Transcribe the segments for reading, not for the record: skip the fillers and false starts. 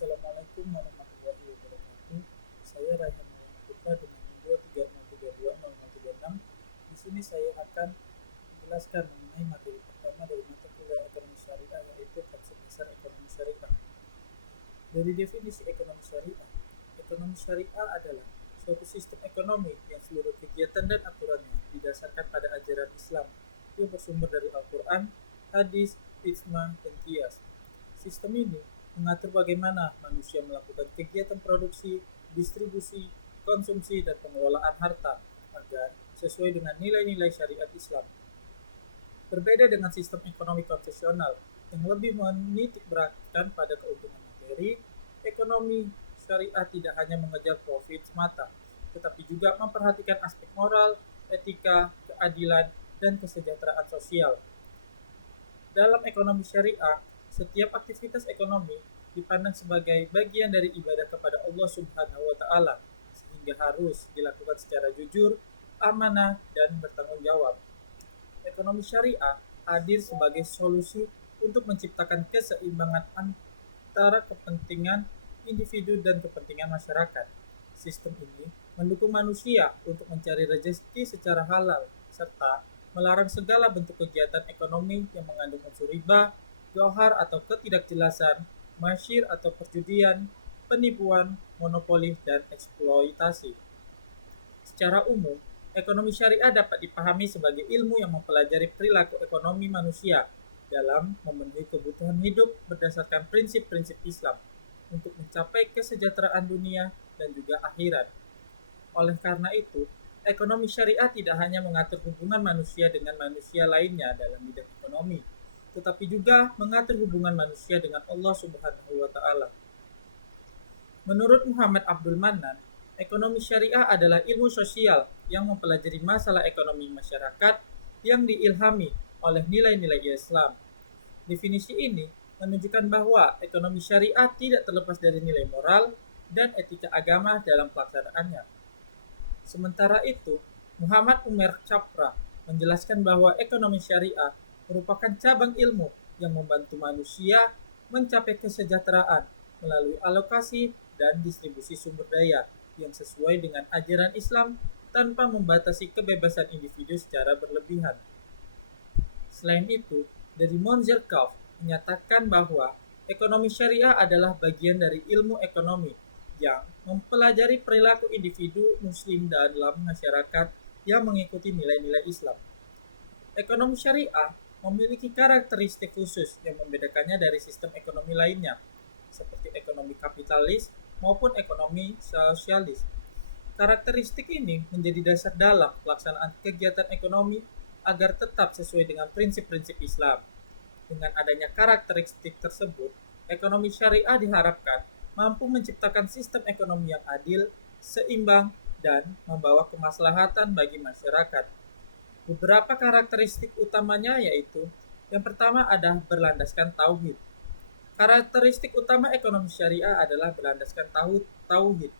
Assalamualaikum warahmatullahi wabarakatuh. Saya Raihan Maulana Putra dengan nomor 3032036. Di sini saya akan menjelaskan mengenai materi pertama dari mata kuliah ekonomi syariah, yaitu konsep besar ekonomi syariah. Dari definisi ekonomi syariah adalah suatu sistem ekonomi yang seluruh kegiatan dan aturannya didasarkan pada ajaran Islam yang bersumber dari Al-Quran, hadis, ijma, dan qiyas. Sistem ini mengatur bagaimana manusia melakukan kegiatan produksi, distribusi, konsumsi, dan pengelolaan harta agar sesuai dengan nilai-nilai syariat Islam. Berbeda dengan sistem ekonomi konvensional yang lebih menitik beratkan pada keuntungan materi, ekonomi syariah tidak hanya mengejar profit semata, tetapi juga memperhatikan aspek moral, etika, keadilan, dan kesejahteraan sosial. Dalam ekonomi syariah, setiap aktivitas ekonomi dipandang sebagai bagian dari ibadah kepada Allah Subhanahu wa taala, sehingga harus dilakukan secara jujur, amanah, dan bertanggung jawab. Ekonomi syariah hadir sebagai solusi untuk menciptakan keseimbangan antara kepentingan individu dan kepentingan masyarakat. Sistem ini mendukung manusia untuk mencari rezeki secara halal, serta melarang segala bentuk kegiatan ekonomi yang mengandung unsur riba, johar atau ketidakjelasan, masyir atau perjudian, penipuan, monopoli, dan eksploitasi. Secara umum, ekonomi syariah dapat dipahami sebagai ilmu yang mempelajari perilaku ekonomi manusia dalam memenuhi kebutuhan hidup berdasarkan prinsip-prinsip Islam untuk mencapai kesejahteraan dunia dan juga akhirat. Oleh karena itu, ekonomi syariah tidak hanya mengatur hubungan manusia dengan manusia lainnya dalam bidang ekonomi, tetapi juga mengatur hubungan manusia dengan Allah Subhanahu wa taala. Menurut Muhammad Abdul Manan, ekonomi syariah adalah ilmu sosial yang mempelajari masalah ekonomi masyarakat yang diilhami oleh nilai-nilai Islam. Definisi ini menunjukkan bahwa ekonomi syariah tidak terlepas dari nilai moral dan etika agama dalam pelaksanaannya. Sementara itu, Muhammad Umar Chapra menjelaskan bahwa ekonomi syariah merupakan cabang ilmu yang membantu manusia mencapai kesejahteraan melalui alokasi dan distribusi sumber daya yang sesuai dengan ajaran Islam tanpa membatasi kebebasan individu secara berlebihan. Selain itu, dari Monzerkov menyatakan bahwa ekonomi syariah adalah bagian dari ilmu ekonomi yang mempelajari perilaku individu muslim dalam masyarakat yang mengikuti nilai-nilai Islam. Ekonomi syariah memiliki karakteristik khusus yang membedakannya dari sistem ekonomi lainnya, seperti ekonomi kapitalis maupun ekonomi sosialis. Karakteristik ini menjadi dasar dalam pelaksanaan kegiatan ekonomi agar tetap sesuai dengan prinsip-prinsip Islam. Dengan adanya karakteristik tersebut, ekonomi syariah diharapkan mampu menciptakan sistem ekonomi yang adil, seimbang, dan membawa kemaslahatan bagi masyarakat. Beberapa karakteristik utamanya yaitu, yang pertama ada berlandaskan tauhid. Karakteristik utama ekonomi syariah adalah berlandaskan tauhid,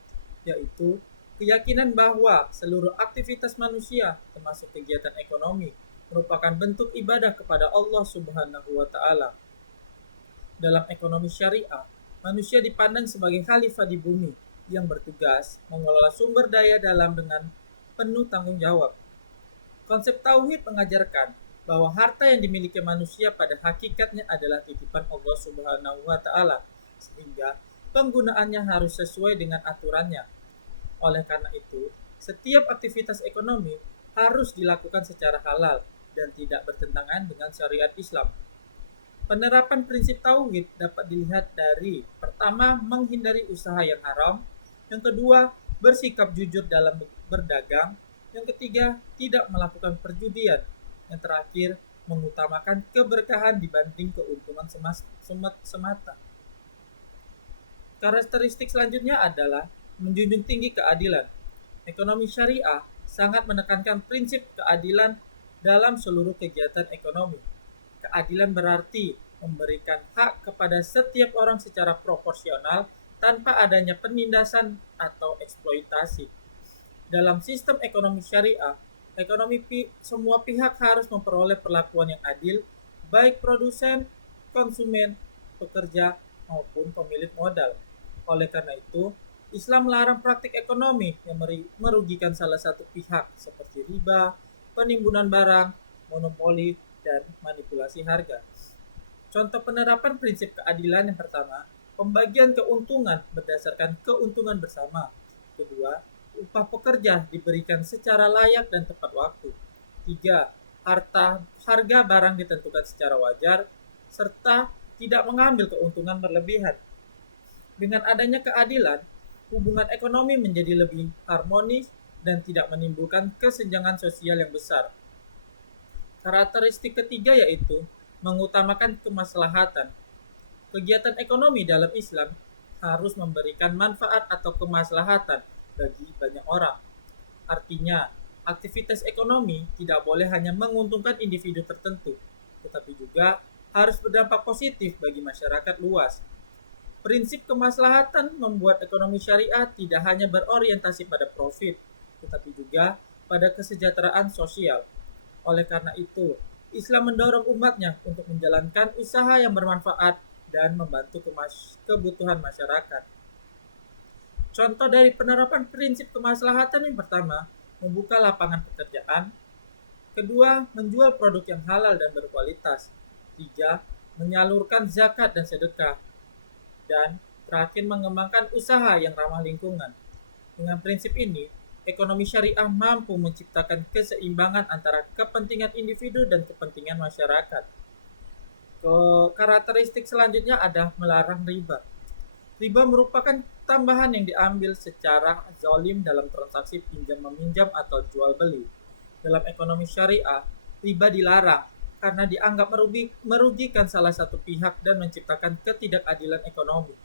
yaitu keyakinan bahwa seluruh aktivitas manusia, termasuk kegiatan ekonomi, merupakan bentuk ibadah kepada Allah Subhanahu wa taala. Dalam ekonomi syariah, manusia dipandang sebagai khalifah di bumi yang bertugas mengelola sumber daya dalam dengan penuh tanggung jawab. Konsep tauhid mengajarkan bahwa harta yang dimiliki manusia pada hakikatnya adalah titipan Allah Subhanahu wa taala, sehingga penggunaannya harus sesuai dengan aturannya. Oleh karena itu, setiap aktivitas ekonomi harus dilakukan secara halal dan tidak bertentangan dengan syariat Islam. Penerapan prinsip tauhid dapat dilihat dari pertama, menghindari usaha yang haram, yang kedua, bersikap jujur dalam berdagang, yang ketiga, tidak melakukan perjudian, yang terakhir, mengutamakan keberkahan dibanding keuntungan semata. Karakteristik selanjutnya adalah menjunjung tinggi keadilan. Ekonomi syariah sangat menekankan prinsip keadilan dalam seluruh kegiatan ekonomi. Keadilan berarti memberikan hak kepada setiap orang secara proporsional tanpa adanya penindasan atau eksploitasi. Dalam sistem ekonomi syariah, semua pihak harus memperoleh perlakuan yang adil, baik produsen, konsumen, pekerja, maupun pemilik modal. Oleh karena itu, Islam melarang praktik ekonomi yang merugikan salah satu pihak seperti riba, penimbunan barang, monopoli, dan manipulasi harga. Contoh penerapan prinsip keadilan yang pertama, pembagian keuntungan berdasarkan keuntungan bersama. Kedua, upah pekerja diberikan secara layak dan tepat waktu. Tiga, harga barang ditentukan secara wajar, serta tidak mengambil keuntungan berlebihan. Dengan adanya keadilan, hubungan ekonomi menjadi lebih harmonis dan tidak menimbulkan kesenjangan sosial yang besar. Karakteristik ketiga yaitu mengutamakan kemaslahatan. Kegiatan ekonomi dalam Islam harus memberikan manfaat atau kemaslahatan bagi banyak orang. Artinya, aktivitas ekonomi tidak boleh hanya menguntungkan individu tertentu, tetapi juga harus berdampak positif bagi masyarakat luas. Prinsip kemaslahatan membuat ekonomi syariah tidak hanya berorientasi pada profit, tetapi juga pada kesejahteraan sosial. Oleh karena itu, Islam mendorong umatnya untuk menjalankan usaha yang bermanfaat dan membantu kebutuhan masyarakat. Contoh dari penerapan prinsip kemaslahatan yang pertama, membuka lapangan pekerjaan. Kedua, menjual produk yang halal dan berkualitas. Tiga, menyalurkan zakat dan sedekah. Dan terakhir, mengembangkan usaha yang ramah lingkungan. Dengan prinsip ini, ekonomi syariah mampu menciptakan keseimbangan antara kepentingan individu dan kepentingan masyarakat. Karakteristik selanjutnya adalah melarang riba. Riba merupakan tambahan yang diambil secara zalim dalam transaksi pinjam-meminjam atau jual-beli. Dalam ekonomi syariah, riba dilarang karena dianggap merugikan salah satu pihak dan menciptakan ketidakadilan ekonomi.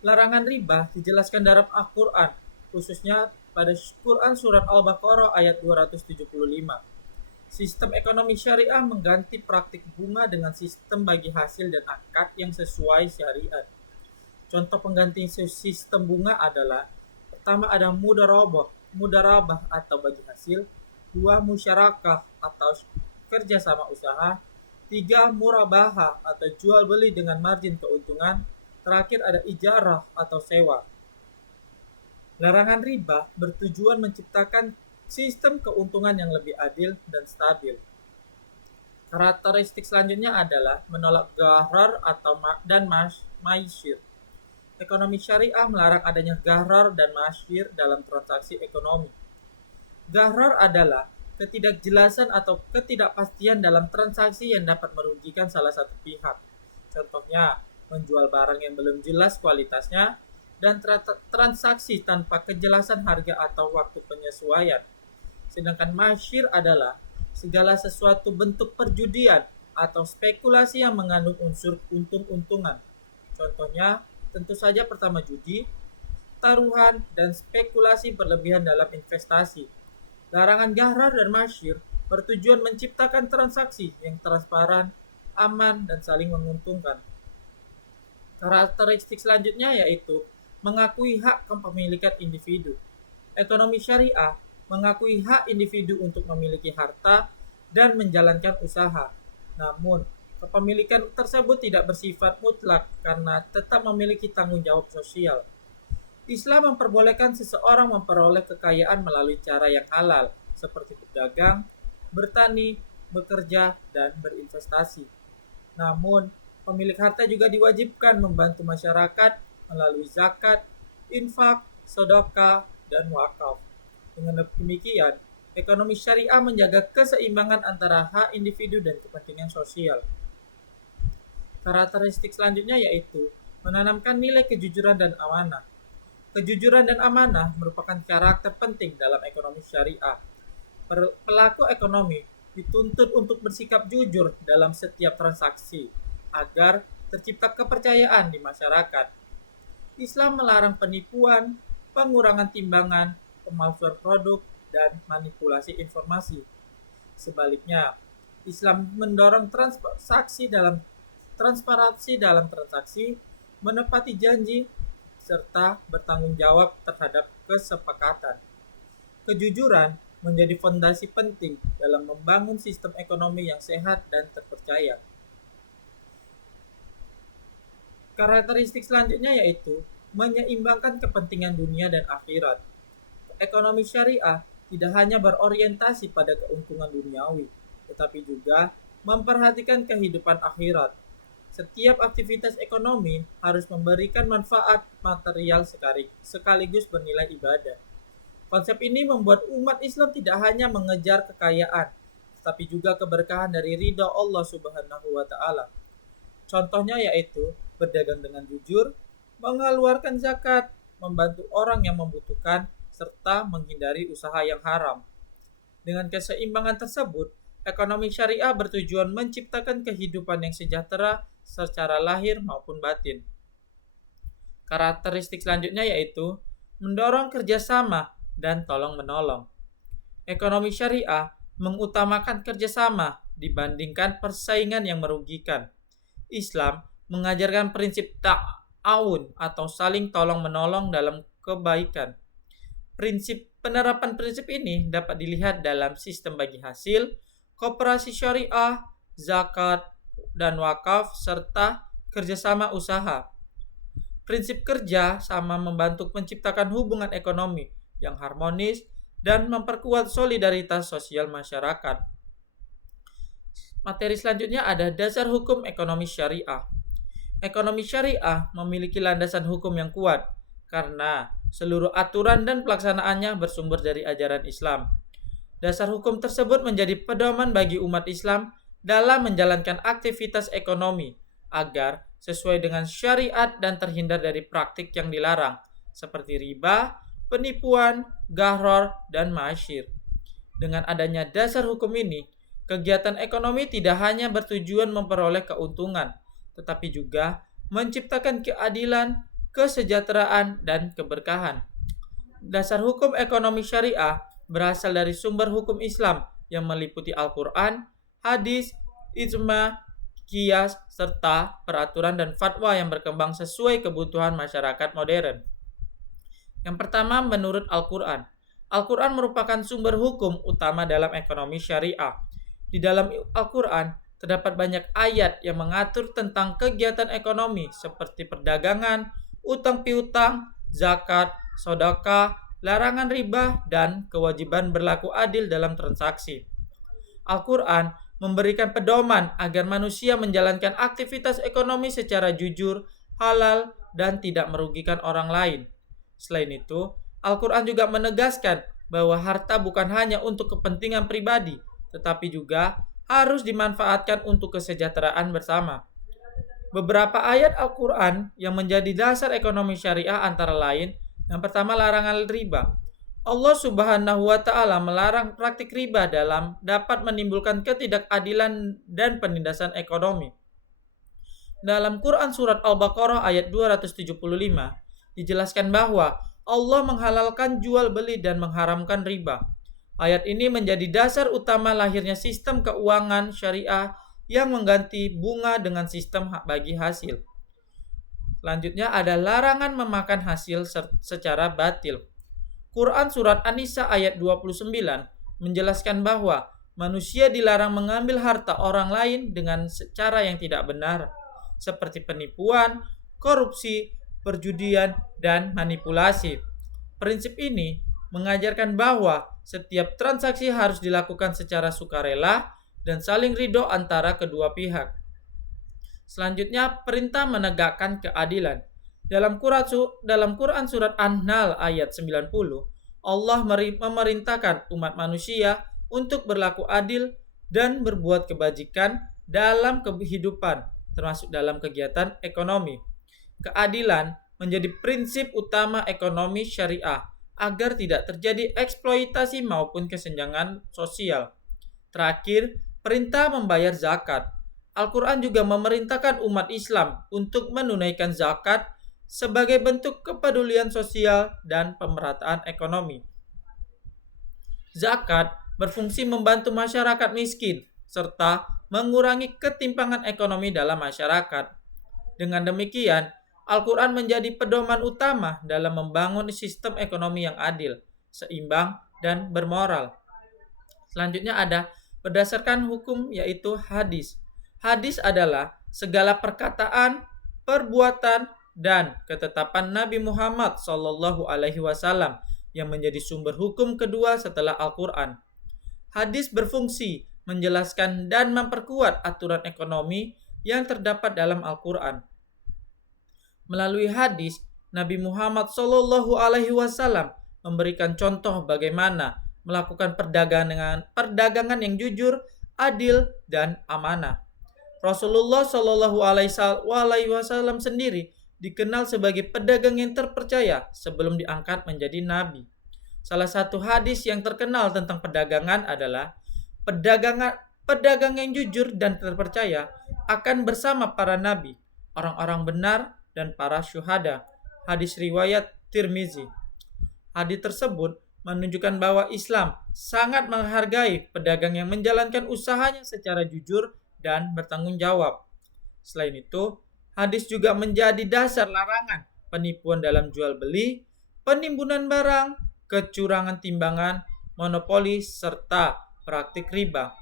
Larangan riba dijelaskan dalam Al-Quran, khususnya pada Quran Surat Al-Baqarah ayat 275. Sistem ekonomi syariah mengganti praktik bunga dengan sistem bagi hasil dan akad yang sesuai syariat. Contoh pengganti sistem bunga adalah: pertama ada mudarabah atau bagi hasil, dua musyarakah atau kerjasama usaha, tiga murabaha atau jual beli dengan margin keuntungan, terakhir ada ijarah atau sewa. Larangan riba bertujuan menciptakan sistem keuntungan yang lebih adil dan stabil. Karakteristik selanjutnya adalah menolak gharar dan maisir. Ekonomi syariah melarang adanya gharar dan maisir dalam transaksi ekonomi. Gharar adalah ketidakjelasan atau ketidakpastian dalam transaksi yang dapat merugikan salah satu pihak. Contohnya, menjual barang yang belum jelas kualitasnya dan transaksi tanpa kejelasan harga atau waktu penyesuaian. Sedangkan masyir adalah segala sesuatu bentuk perjudian atau spekulasi yang mengandung unsur untung-untungan. Contohnya, tentu saja pertama judi, taruhan, dan spekulasi berlebihan dalam investasi. Larangan gharar dan masyir bertujuan menciptakan transaksi yang transparan, aman, dan saling menguntungkan. Karakteristik selanjutnya yaitu mengakui hak kepemilikan individu. Ekonomi syariah mengakui hak individu untuk memiliki harta dan menjalankan usaha. Namun, kepemilikan tersebut tidak bersifat mutlak karena tetap memiliki tanggung jawab sosial. Islam memperbolehkan seseorang memperoleh kekayaan melalui cara yang halal, seperti berdagang, bertani, bekerja, dan berinvestasi. Namun, pemilik harta juga diwajibkan membantu masyarakat melalui zakat, infak, sedekah, dan wakaf. Dengan demikian, ekonomi syariah menjaga keseimbangan antara hak individu dan kepentingan sosial. Karakteristik selanjutnya yaitu menanamkan nilai kejujuran dan amanah. Kejujuran dan amanah merupakan karakter penting dalam ekonomi syariah. Pelaku ekonomi dituntut untuk bersikap jujur dalam setiap transaksi agar tercipta kepercayaan di masyarakat. Islam melarang penipuan, pengurangan timbangan, pemalsuan produk, dan manipulasi informasi. Sebaliknya, Islam mendorong transparansi dalam transaksi, menepati janji, serta bertanggung jawab terhadap kesepakatan. Kejujuran menjadi fondasi penting dalam membangun sistem ekonomi yang sehat dan terpercaya. Karakteristik selanjutnya yaitu menyeimbangkan kepentingan dunia dan akhirat. Ekonomi syariah tidak hanya berorientasi pada keuntungan duniawi, tetapi juga memperhatikan kehidupan akhirat. Setiap aktivitas ekonomi harus memberikan manfaat material sekaligus bernilai ibadah. Konsep ini membuat umat Islam tidak hanya mengejar kekayaan, tetapi juga keberkahan dari ridha Allah Subhanahu wa taala. Contohnya yaitu berdagang dengan jujur, mengeluarkan zakat, membantu orang yang membutuhkan, serta menghindari usaha yang haram. Dengan keseimbangan tersebut, ekonomi syariah bertujuan menciptakan kehidupan yang sejahtera secara lahir maupun batin. Karakteristik selanjutnya yaitu mendorong kerjasama dan tolong-menolong. Ekonomi syariah mengutamakan kerjasama dibandingkan persaingan yang merugikan. Islam mengajarkan prinsip ta'awun atau saling tolong-menolong dalam kebaikan. Penerapan prinsip ini dapat dilihat dalam sistem bagi hasil, koperasi syariah, zakat, dan wakaf, serta kerjasama usaha. Prinsip kerja sama membantu menciptakan hubungan ekonomi yang harmonis dan memperkuat solidaritas sosial masyarakat. Materi selanjutnya ada dasar hukum ekonomi syariah. Ekonomi syariah memiliki landasan hukum yang kuat karena seluruh aturan dan pelaksanaannya bersumber dari ajaran Islam. Dasar hukum tersebut menjadi pedoman bagi umat Islam dalam menjalankan aktivitas ekonomi agar sesuai dengan syariat dan terhindar dari praktik yang dilarang seperti riba, penipuan, gharar, dan ma'asyir. Dengan adanya dasar hukum ini, kegiatan ekonomi tidak hanya bertujuan memperoleh keuntungan, tetapi juga menciptakan keadilan, kesejahteraan, dan keberkahan. Dasar hukum ekonomi syariah berasal dari sumber hukum Islam yang meliputi Al-Quran, hadis, ijma, qiyas, serta peraturan dan fatwa yang berkembang sesuai kebutuhan masyarakat modern. Yang pertama, menurut Al-Quran. Al-Quran merupakan sumber hukum utama dalam ekonomi syariah. Di dalam Al-Quran, terdapat banyak ayat yang mengatur tentang kegiatan ekonomi seperti perdagangan, utang piutang, zakat, sedekah, larangan riba, dan kewajiban berlaku adil dalam transaksi. Al-Quran memberikan pedoman agar manusia menjalankan aktivitas ekonomi secara jujur, halal, dan tidak merugikan orang lain. Selain itu, Al-Quran juga menegaskan bahwa harta bukan hanya untuk kepentingan pribadi, tetapi juga harus dimanfaatkan untuk kesejahteraan bersama. Beberapa ayat Al-Quran yang menjadi dasar ekonomi syariah antara lain, yang pertama larangan riba. Allah Subhanahu wa taala melarang praktik riba dapat menimbulkan ketidakadilan dan penindasan ekonomi. Dalam Quran surat Al-Baqarah ayat 275 dijelaskan bahwa Allah menghalalkan jual beli dan mengharamkan riba. Ayat ini menjadi dasar utama lahirnya sistem keuangan syariah yang mengganti bunga dengan sistem bagi hasil. Selanjutnya ada larangan memakan hasil secara batil. Quran surat An-Nisa ayat 29 menjelaskan bahwa manusia dilarang mengambil harta orang lain dengan cara yang tidak benar, seperti penipuan, korupsi, perjudian, dan manipulasi. Prinsip ini mengajarkan bahwa setiap transaksi harus dilakukan secara sukarela dan saling ridho antara kedua pihak. Selanjutnya, perintah menegakkan keadilan. Dalam Quran surat An-Nahl ayat 90, Allah memerintahkan umat manusia untuk berlaku adil dan berbuat kebajikan dalam kehidupan, termasuk dalam kegiatan ekonomi. Keadilan menjadi prinsip utama ekonomi syariah agar tidak terjadi eksploitasi maupun kesenjangan sosial. Terakhir, perintah membayar zakat. Al-Quran juga memerintahkan umat Islam untuk menunaikan zakat sebagai bentuk kepedulian sosial dan pemerataan ekonomi. Zakat berfungsi membantu masyarakat miskin serta mengurangi ketimpangan ekonomi dalam masyarakat. Dengan demikian, Al-Quran menjadi pedoman utama dalam membangun sistem ekonomi yang adil, seimbang, dan bermoral. Selanjutnya ada berdasarkan hukum yaitu hadis. Hadis adalah segala perkataan, perbuatan, dan ketetapan Nabi Muhammad SAW yang menjadi sumber hukum kedua setelah Al-Quran. Hadis berfungsi menjelaskan dan memperkuat aturan ekonomi yang terdapat dalam Al-Quran. Melalui hadis, Nabi Muhammad SAW memberikan contoh bagaimana melakukan perdagangan yang jujur, adil, dan amanah. Rasulullah SAW sendiri dikenal sebagai pedagang yang terpercaya sebelum diangkat menjadi nabi. Salah satu hadis yang terkenal tentang perdagangan adalah pedagang yang jujur dan terpercaya akan bersama para nabi, orang-orang benar, dan para syuhada. Hadis riwayat Tirmizi. Hadis tersebut menunjukkan bahwa Islam sangat menghargai pedagang yang menjalankan usahanya secara jujur dan bertanggung jawab. Selain itu, hadis juga menjadi dasar larangan penipuan dalam jual beli, penimbunan barang, kecurangan timbangan, monopoli, serta praktik riba.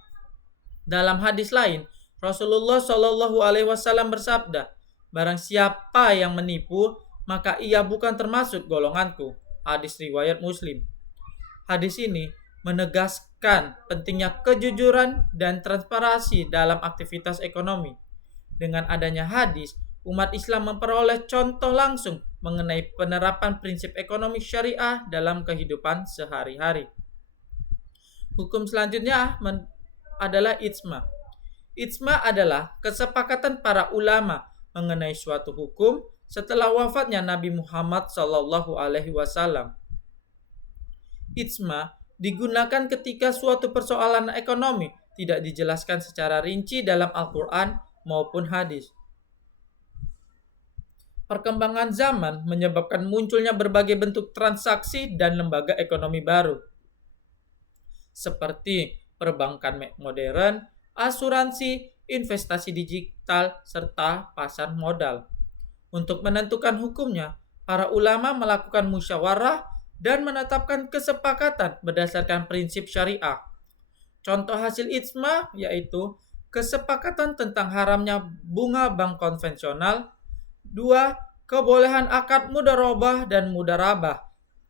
Dalam hadis lain, Rasulullah SAW bersabda, "Barang siapa yang menipu, maka ia bukan termasuk golonganku." Hadis riwayat Muslim. Hadis ini menegaskan pentingnya kejujuran dan transparansi dalam aktivitas ekonomi. Dengan adanya hadis, umat Islam memperoleh contoh langsung mengenai penerapan prinsip ekonomi syariah dalam kehidupan sehari-hari. Hukum selanjutnya adalah ijma. Ijma adalah kesepakatan para ulama mengenai suatu hukum setelah wafatnya Nabi Muhammad SAW. Ijma digunakan ketika suatu persoalan ekonomi tidak dijelaskan secara rinci dalam Al-Quran maupun hadis. Perkembangan zaman menyebabkan munculnya berbagai bentuk transaksi dan lembaga ekonomi baru, seperti perbankan modern, asuransi, investasi digital, serta pasar modal. Untuk menentukan hukumnya, para ulama melakukan musyawarah dan menetapkan kesepakatan berdasarkan prinsip syariah. Contoh hasil ijma yaitu kesepakatan tentang haramnya bunga bank konvensional, 2. Kebolehan akad mudharabah dan mudharabah,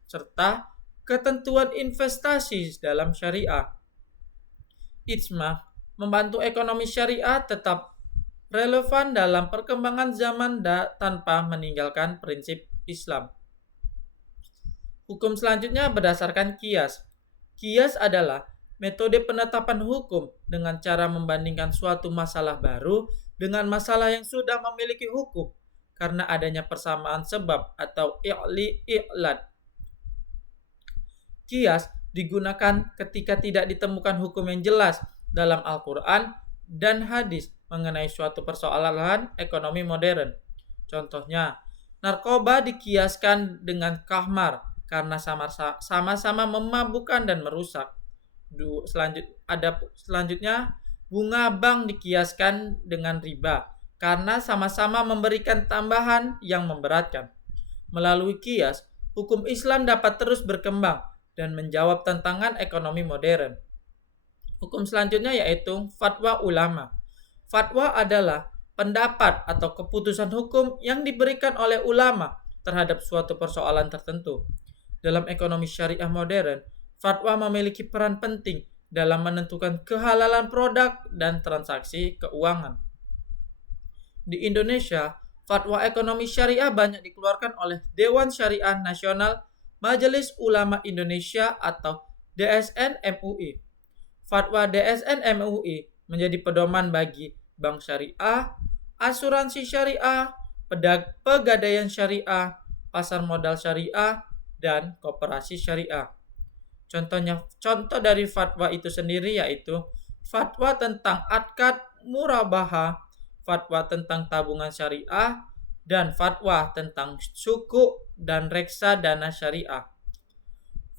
serta ketentuan investasi dalam syariah. Ijma membantu ekonomi syariah tetap relevan dalam perkembangan zaman tanpa meninggalkan prinsip Islam. Hukum selanjutnya berdasarkan qiyas. Qiyas adalah metode penetapan hukum dengan cara membandingkan suatu masalah baru dengan masalah yang sudah memiliki hukum karena adanya persamaan sebab atau i'lad. Qiyas digunakan ketika tidak ditemukan hukum yang jelas dalam Al-Quran dan hadis mengenai suatu persoalan ekonomi modern. Contohnya, narkoba dikiaskan dengan kahmar karena sama-sama memabukkan dan merusak. Selanjutnya, bunga bank dikiaskan dengan riba karena sama-sama memberikan tambahan yang memberatkan. Melalui kias, hukum Islam dapat terus berkembang dan menjawab tantangan ekonomi modern. Hukum selanjutnya yaitu fatwa ulama. Fatwa adalah pendapat atau keputusan hukum yang diberikan oleh ulama terhadap suatu persoalan tertentu. Dalam ekonomi syariah modern, fatwa memiliki peran penting dalam menentukan kehalalan produk dan transaksi keuangan. Di Indonesia, fatwa ekonomi syariah banyak dikeluarkan oleh Dewan Syariah Nasional Majelis Ulama Indonesia atau DSN MUI. Fatwa DSN MUI menjadi pedoman bagi bank syariah, asuransi syariah, pegadaian syariah, pasar modal syariah, dan koperasi syariah. Contoh dari fatwa itu sendiri yaitu fatwa tentang akad murabaha, fatwa tentang tabungan syariah, dan fatwa tentang suku dan reksadana syariah.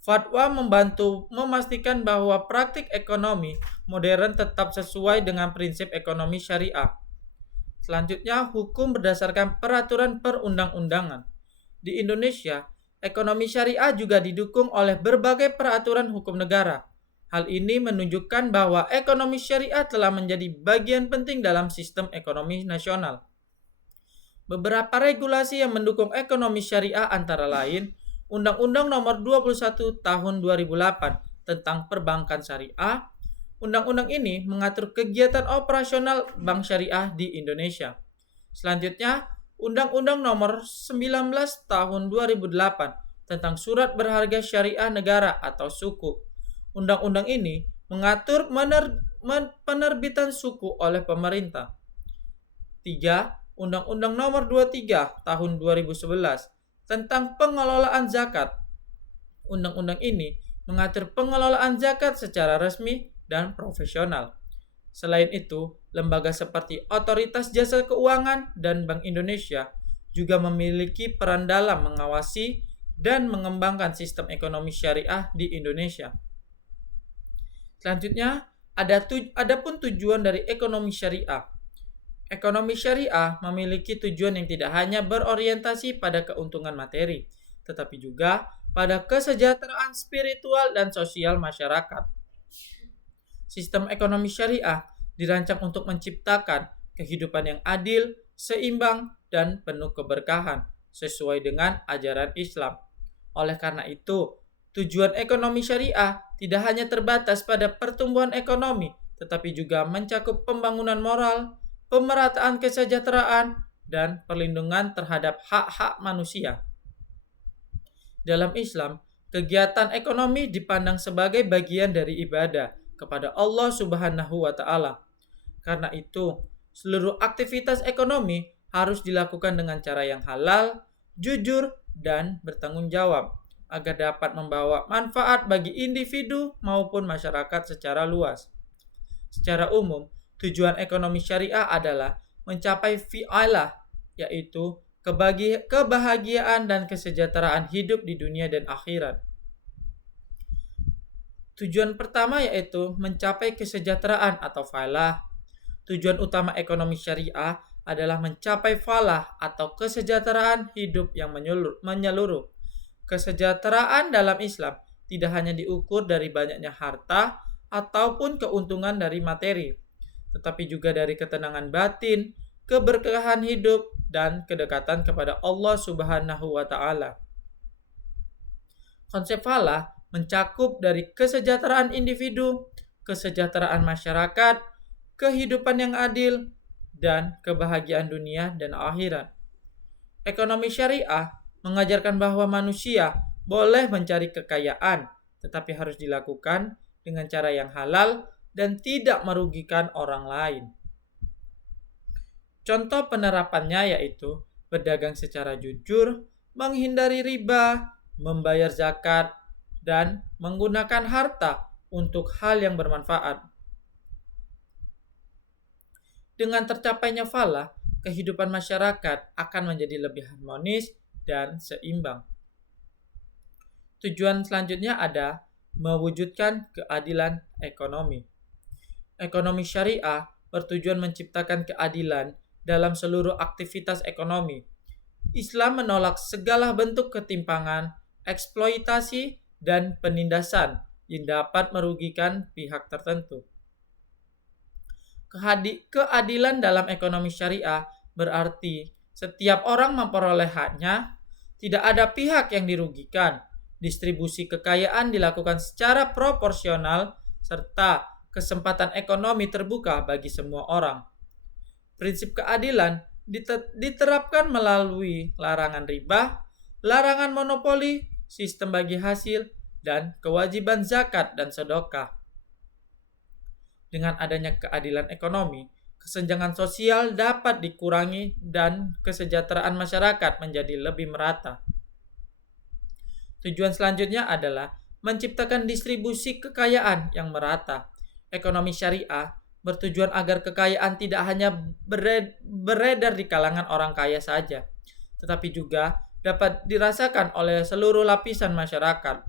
Fatwa membantu memastikan bahwa praktik ekonomi modern tetap sesuai dengan prinsip ekonomi syariah. Selanjutnya, hukum berdasarkan peraturan perundang-undangan. Di Indonesia, ekonomi syariah juga didukung oleh berbagai peraturan hukum negara. Hal ini menunjukkan bahwa ekonomi syariah telah menjadi bagian penting dalam sistem ekonomi nasional. Beberapa regulasi yang mendukung ekonomi syariah antara lain Undang-Undang Nomor 21 Tahun 2008 tentang Perbankan Syariah. Undang-undang ini mengatur kegiatan operasional bank syariah di Indonesia. Selanjutnya, Undang-Undang Nomor 19 Tahun 2008 tentang Surat Berharga Syariah Negara atau Suku. Undang-undang ini mengatur penerbitan suku oleh pemerintah. 3. Undang-Undang Nomor 23 Tahun 2011 tentang pengelolaan zakat. Undang-undang ini mengatur pengelolaan zakat secara resmi dan profesional. Selain itu, lembaga seperti Otoritas Jasa Keuangan dan Bank Indonesia juga memiliki peran dalam mengawasi dan mengembangkan sistem ekonomi syariah di Indonesia. Selanjutnya, ada pun tujuan dari ekonomi syariah. Ekonomi syariah memiliki tujuan yang tidak hanya berorientasi pada keuntungan materi, tetapi juga pada kesejahteraan spiritual dan sosial masyarakat. Sistem ekonomi syariah dirancang untuk menciptakan kehidupan yang adil, seimbang, dan penuh keberkahan sesuai dengan ajaran Islam. Oleh karena itu, tujuan ekonomi syariah tidak hanya terbatas pada pertumbuhan ekonomi, tetapi juga mencakup pembangunan moral, pemerataan kesejahteraan, dan perlindungan terhadap hak-hak manusia. Dalam Islam, kegiatan ekonomi dipandang sebagai bagian dari ibadah kepada Allah Subhanahu wa Ta'ala. Karena itu, seluruh aktivitas ekonomi harus dilakukan dengan cara yang halal, jujur, dan bertanggung jawab agar dapat membawa manfaat bagi individu maupun masyarakat secara luas. Secara umum, tujuan ekonomi syariah adalah mencapai fi'alah, yaitu kebahagiaan dan kesejahteraan hidup di dunia dan akhirat. Tujuan pertama yaitu mencapai kesejahteraan atau falah. Tujuan utama ekonomi syariah adalah mencapai falah atau kesejahteraan hidup yang menyeluruh. Kesejahteraan dalam Islam tidak hanya diukur dari banyaknya harta ataupun keuntungan dari materi, tetapi juga dari ketenangan batin, keberkahan hidup, dan kedekatan kepada Allah Subhanahu wa Ta'ala. Konsep falah mencakup dari kesejahteraan individu, kesejahteraan masyarakat, kehidupan yang adil, dan kebahagiaan dunia dan akhirat. Ekonomi syariah mengajarkan bahwa manusia boleh mencari kekayaan, tetapi harus dilakukan dengan cara yang halal dan tidak merugikan orang lain. Contoh penerapannya yaitu berdagang secara jujur, menghindari riba, membayar zakat, dan menggunakan harta untuk hal yang bermanfaat. Dengan tercapainya falah, kehidupan masyarakat akan menjadi lebih harmonis dan seimbang. Tujuan selanjutnya ada mewujudkan keadilan ekonomi. Ekonomi syariah bertujuan menciptakan keadilan dalam seluruh aktivitas ekonomi. Islam menolak segala bentuk ketimpangan, eksploitasi, dan penindasan yang dapat merugikan pihak tertentu. Keadilan dalam ekonomi syariah berarti setiap orang memperoleh haknya, tidak ada pihak yang dirugikan, distribusi kekayaan dilakukan secara proporsional, serta kesempatan ekonomi terbuka bagi semua orang. Prinsip keadilan diterapkan melalui larangan riba, larangan monopoli, sistem bagi hasil, dan kewajiban zakat dan sedekah. Dengan adanya keadilan ekonomi, kesenjangan sosial dapat dikurangi dan kesejahteraan masyarakat menjadi lebih merata. Tujuan selanjutnya adalah menciptakan distribusi kekayaan yang merata. Ekonomi syariah bertujuan agar kekayaan tidak hanya beredar di kalangan orang kaya saja, tetapi juga dapat dirasakan oleh seluruh lapisan masyarakat.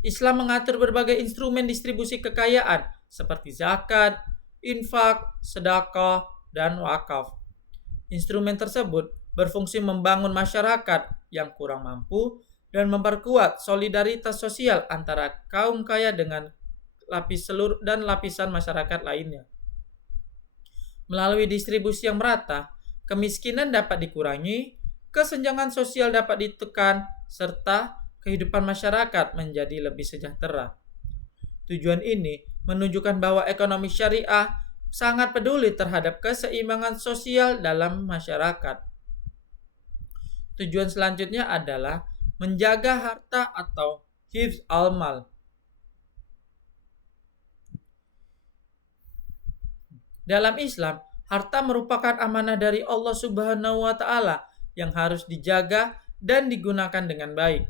Islam mengatur berbagai instrumen distribusi kekayaan seperti zakat, infak, sedekah, dan wakaf. Instrumen tersebut berfungsi membangun masyarakat yang kurang mampu dan memperkuat solidaritas sosial antara kaum kaya dengan lapisan masyarakat lainnya. Melalui distribusi yang merata, kemiskinan dapat dikurangi, kesenjangan sosial dapat ditekan, serta kehidupan masyarakat menjadi lebih sejahtera. Tujuan ini menunjukkan bahwa ekonomi syariah sangat peduli terhadap keseimbangan sosial dalam masyarakat. Tujuan selanjutnya adalah menjaga harta atau hifz al-mal. Dalam Islam, harta merupakan amanah dari Allah Subhanahu wa taala yang harus dijaga dan digunakan dengan baik.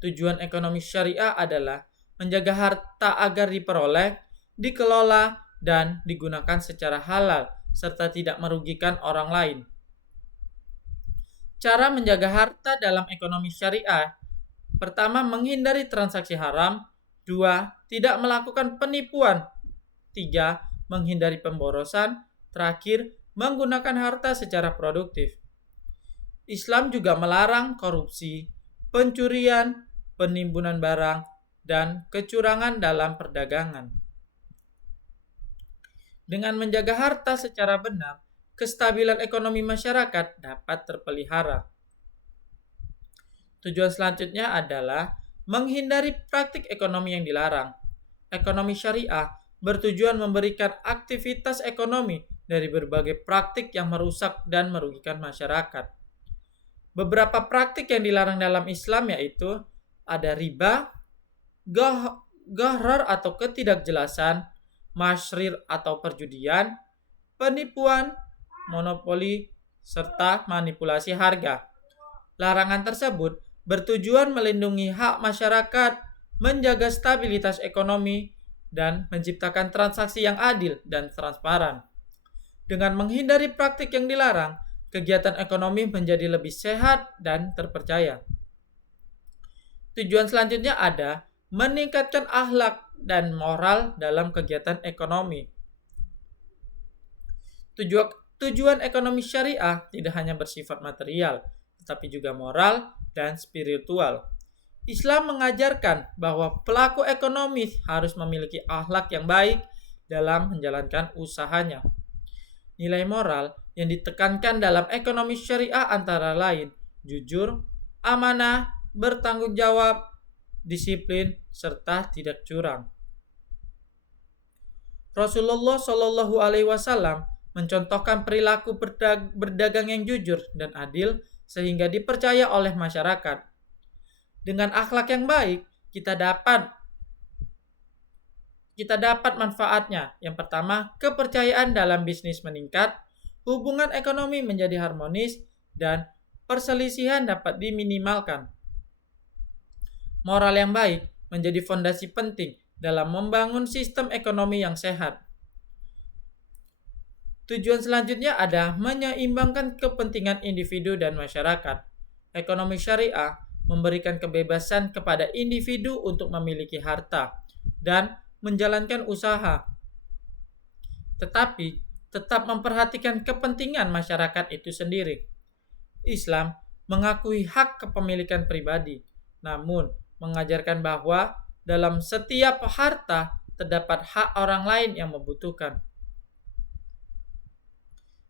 Tujuan ekonomi syariah adalah menjaga harta agar diperoleh, dikelola, dan digunakan secara halal serta tidak merugikan orang lain. Cara menjaga harta dalam ekonomi syariah: pertama, menghindari transaksi haram. 2, tidak melakukan penipuan. 3, menghindari pemborosan. Terakhir, menggunakan harta secara produktif. Islam juga melarang korupsi, pencurian, penimbunan barang, dan kecurangan dalam perdagangan. Dengan menjaga harta secara benar, kestabilan ekonomi masyarakat dapat terpelihara. Tujuan selanjutnya adalah menghindari praktik ekonomi yang dilarang. Ekonomi syariah bertujuan memberikan aktivitas ekonomi dari berbagai praktik yang merusak dan merugikan masyarakat. Beberapa praktik yang dilarang dalam Islam yaitu ada riba, gharar atau ketidakjelasan, masyrir atau perjudian, penipuan, monopoli, serta manipulasi harga. Larangan tersebut bertujuan melindungi hak masyarakat, menjaga stabilitas ekonomi, dan menciptakan transaksi yang adil dan transparan. Dengan menghindari praktik yang dilarang, kegiatan ekonomi menjadi lebih sehat dan terpercaya. Tujuan selanjutnya ada meningkatkan akhlak dan moral dalam kegiatan ekonomi. Tujuan ekonomi syariah tidak hanya bersifat material, tetapi juga moral dan spiritual. Islam mengajarkan bahwa pelaku ekonomi harus memiliki akhlak yang baik dalam menjalankan usahanya. Nilai moral yang ditekankan dalam ekonomi syariah antara lain jujur, amanah, bertanggung jawab, disiplin, serta tidak curang. Rasulullah Shallallahu Alaihi Wasallam mencontohkan perilaku berdagang yang jujur dan adil sehingga dipercaya oleh masyarakat. Dengan akhlak yang baik, kita dapat manfaatnya. Yang pertama, kepercayaan dalam bisnis meningkat, hubungan ekonomi menjadi harmonis, dan perselisihan dapat diminimalkan. Moral yang baik menjadi fondasi penting dalam membangun sistem ekonomi yang sehat. Tujuan selanjutnya adalah menyeimbangkan kepentingan individu dan masyarakat. Ekonomi syariah memberikan kebebasan kepada individu untuk memiliki harta dan menjalankan usaha, tetapi tetap memperhatikan kepentingan masyarakat itu sendiri. Islam mengakui hak kepemilikan pribadi, namun mengajarkan bahwa dalam setiap harta terdapat hak orang lain yang membutuhkan.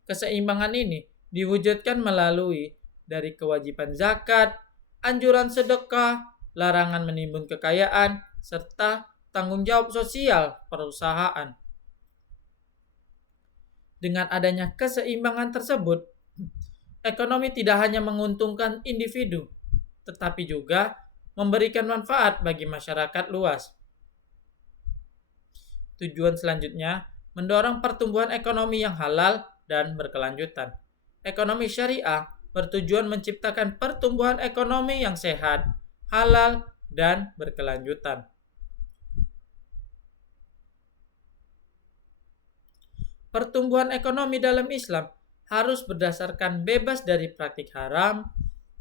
Keseimbangan ini diwujudkan melalui dari kewajiban zakat, anjuran sedekah, larangan menimbun kekayaan, serta tanggung jawab sosial perusahaan. Dengan adanya keseimbangan tersebut, ekonomi tidak hanya menguntungkan individu, tetapi juga memberikan manfaat bagi masyarakat luas. Tujuan selanjutnya, mendorong pertumbuhan ekonomi yang halal dan berkelanjutan. Ekonomi syariah bertujuan menciptakan pertumbuhan ekonomi yang sehat, halal, dan berkelanjutan. Pertumbuhan ekonomi dalam Islam harus berdasarkan bebas dari praktik haram,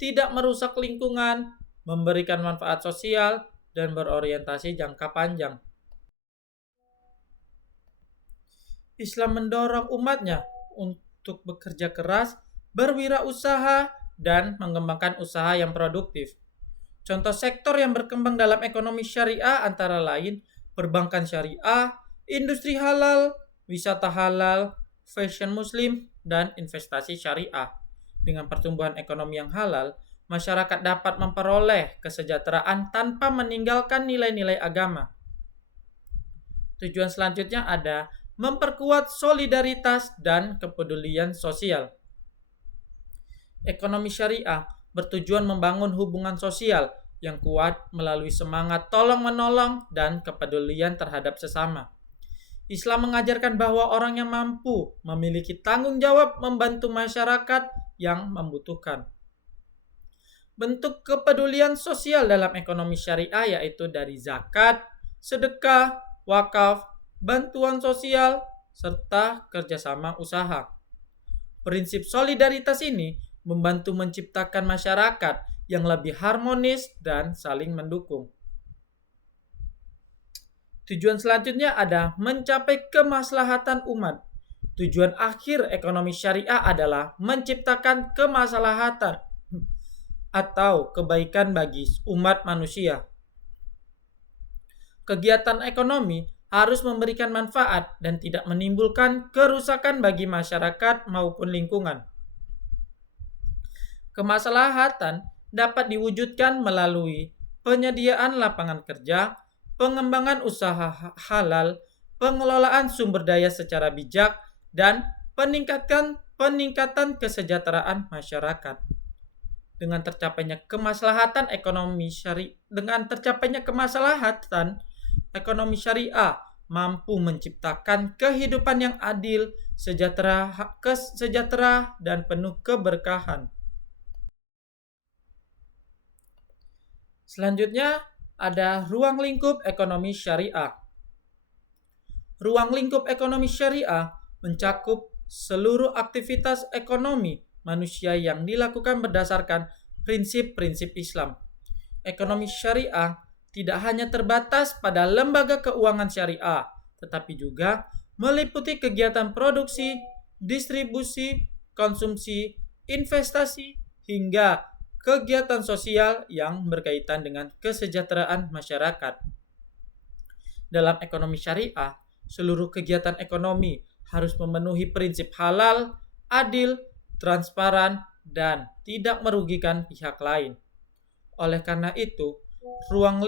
tidak merusak lingkungan, memberikan manfaat sosial, dan berorientasi jangka panjang. Islam mendorong umatnya untuk bekerja keras, berwirausaha, dan mengembangkan usaha yang produktif. Contoh sektor yang berkembang dalam ekonomi syariah antara lain perbankan syariah, industri halal, wisata halal, fashion muslim, dan investasi syariah. Dengan pertumbuhan ekonomi yang halal, masyarakat dapat memperoleh kesejahteraan tanpa meninggalkan nilai-nilai agama. Tujuan selanjutnya ada memperkuat solidaritas dan kepedulian sosial. Ekonomi syariah bertujuan membangun hubungan sosial yang kuat melalui semangat tolong-menolong dan kepedulian terhadap sesama. Islam mengajarkan bahwa orang yang mampu memiliki tanggung jawab membantu masyarakat yang membutuhkan. Bentuk kepedulian sosial dalam ekonomi syariah yaitu dari zakat, sedekah, wakaf, bantuan sosial, serta kerjasama usaha. Prinsip solidaritas ini membantu menciptakan masyarakat yang lebih harmonis dan saling mendukung. Tujuan selanjutnya ada mencapai kemaslahatan umat. Tujuan akhir ekonomi syariah adalah menciptakan kemaslahatan atau kebaikan bagi umat manusia. Kegiatan ekonomi harus memberikan manfaat dan tidak menimbulkan kerusakan bagi masyarakat maupun lingkungan. Kemaslahatan dapat diwujudkan melalui penyediaan lapangan kerja, pengembangan usaha halal, pengelolaan sumber daya secara bijak, dan peningkatan kesejahteraan masyarakat. Dengan tercapainya kemaslahatan ekonomi syariah mampu menciptakan kehidupan yang adil, sejahtera, dan penuh keberkahan. Selanjutnya ada ruang lingkup ekonomi syariah. Ruang lingkup ekonomi syariah mencakup seluruh aktivitas ekonomi manusia yang dilakukan berdasarkan prinsip-prinsip Islam. Ekonomi syariah tidak hanya terbatas pada lembaga keuangan syariah, tetapi juga meliputi kegiatan produksi, distribusi, konsumsi, investasi, hingga kegiatan sosial yang berkaitan dengan kesejahteraan masyarakat. Dalam ekonomi syariah, seluruh kegiatan ekonomi harus memenuhi prinsip halal, adil, transparan, dan tidak merugikan pihak lain. Oleh karena itu, ruang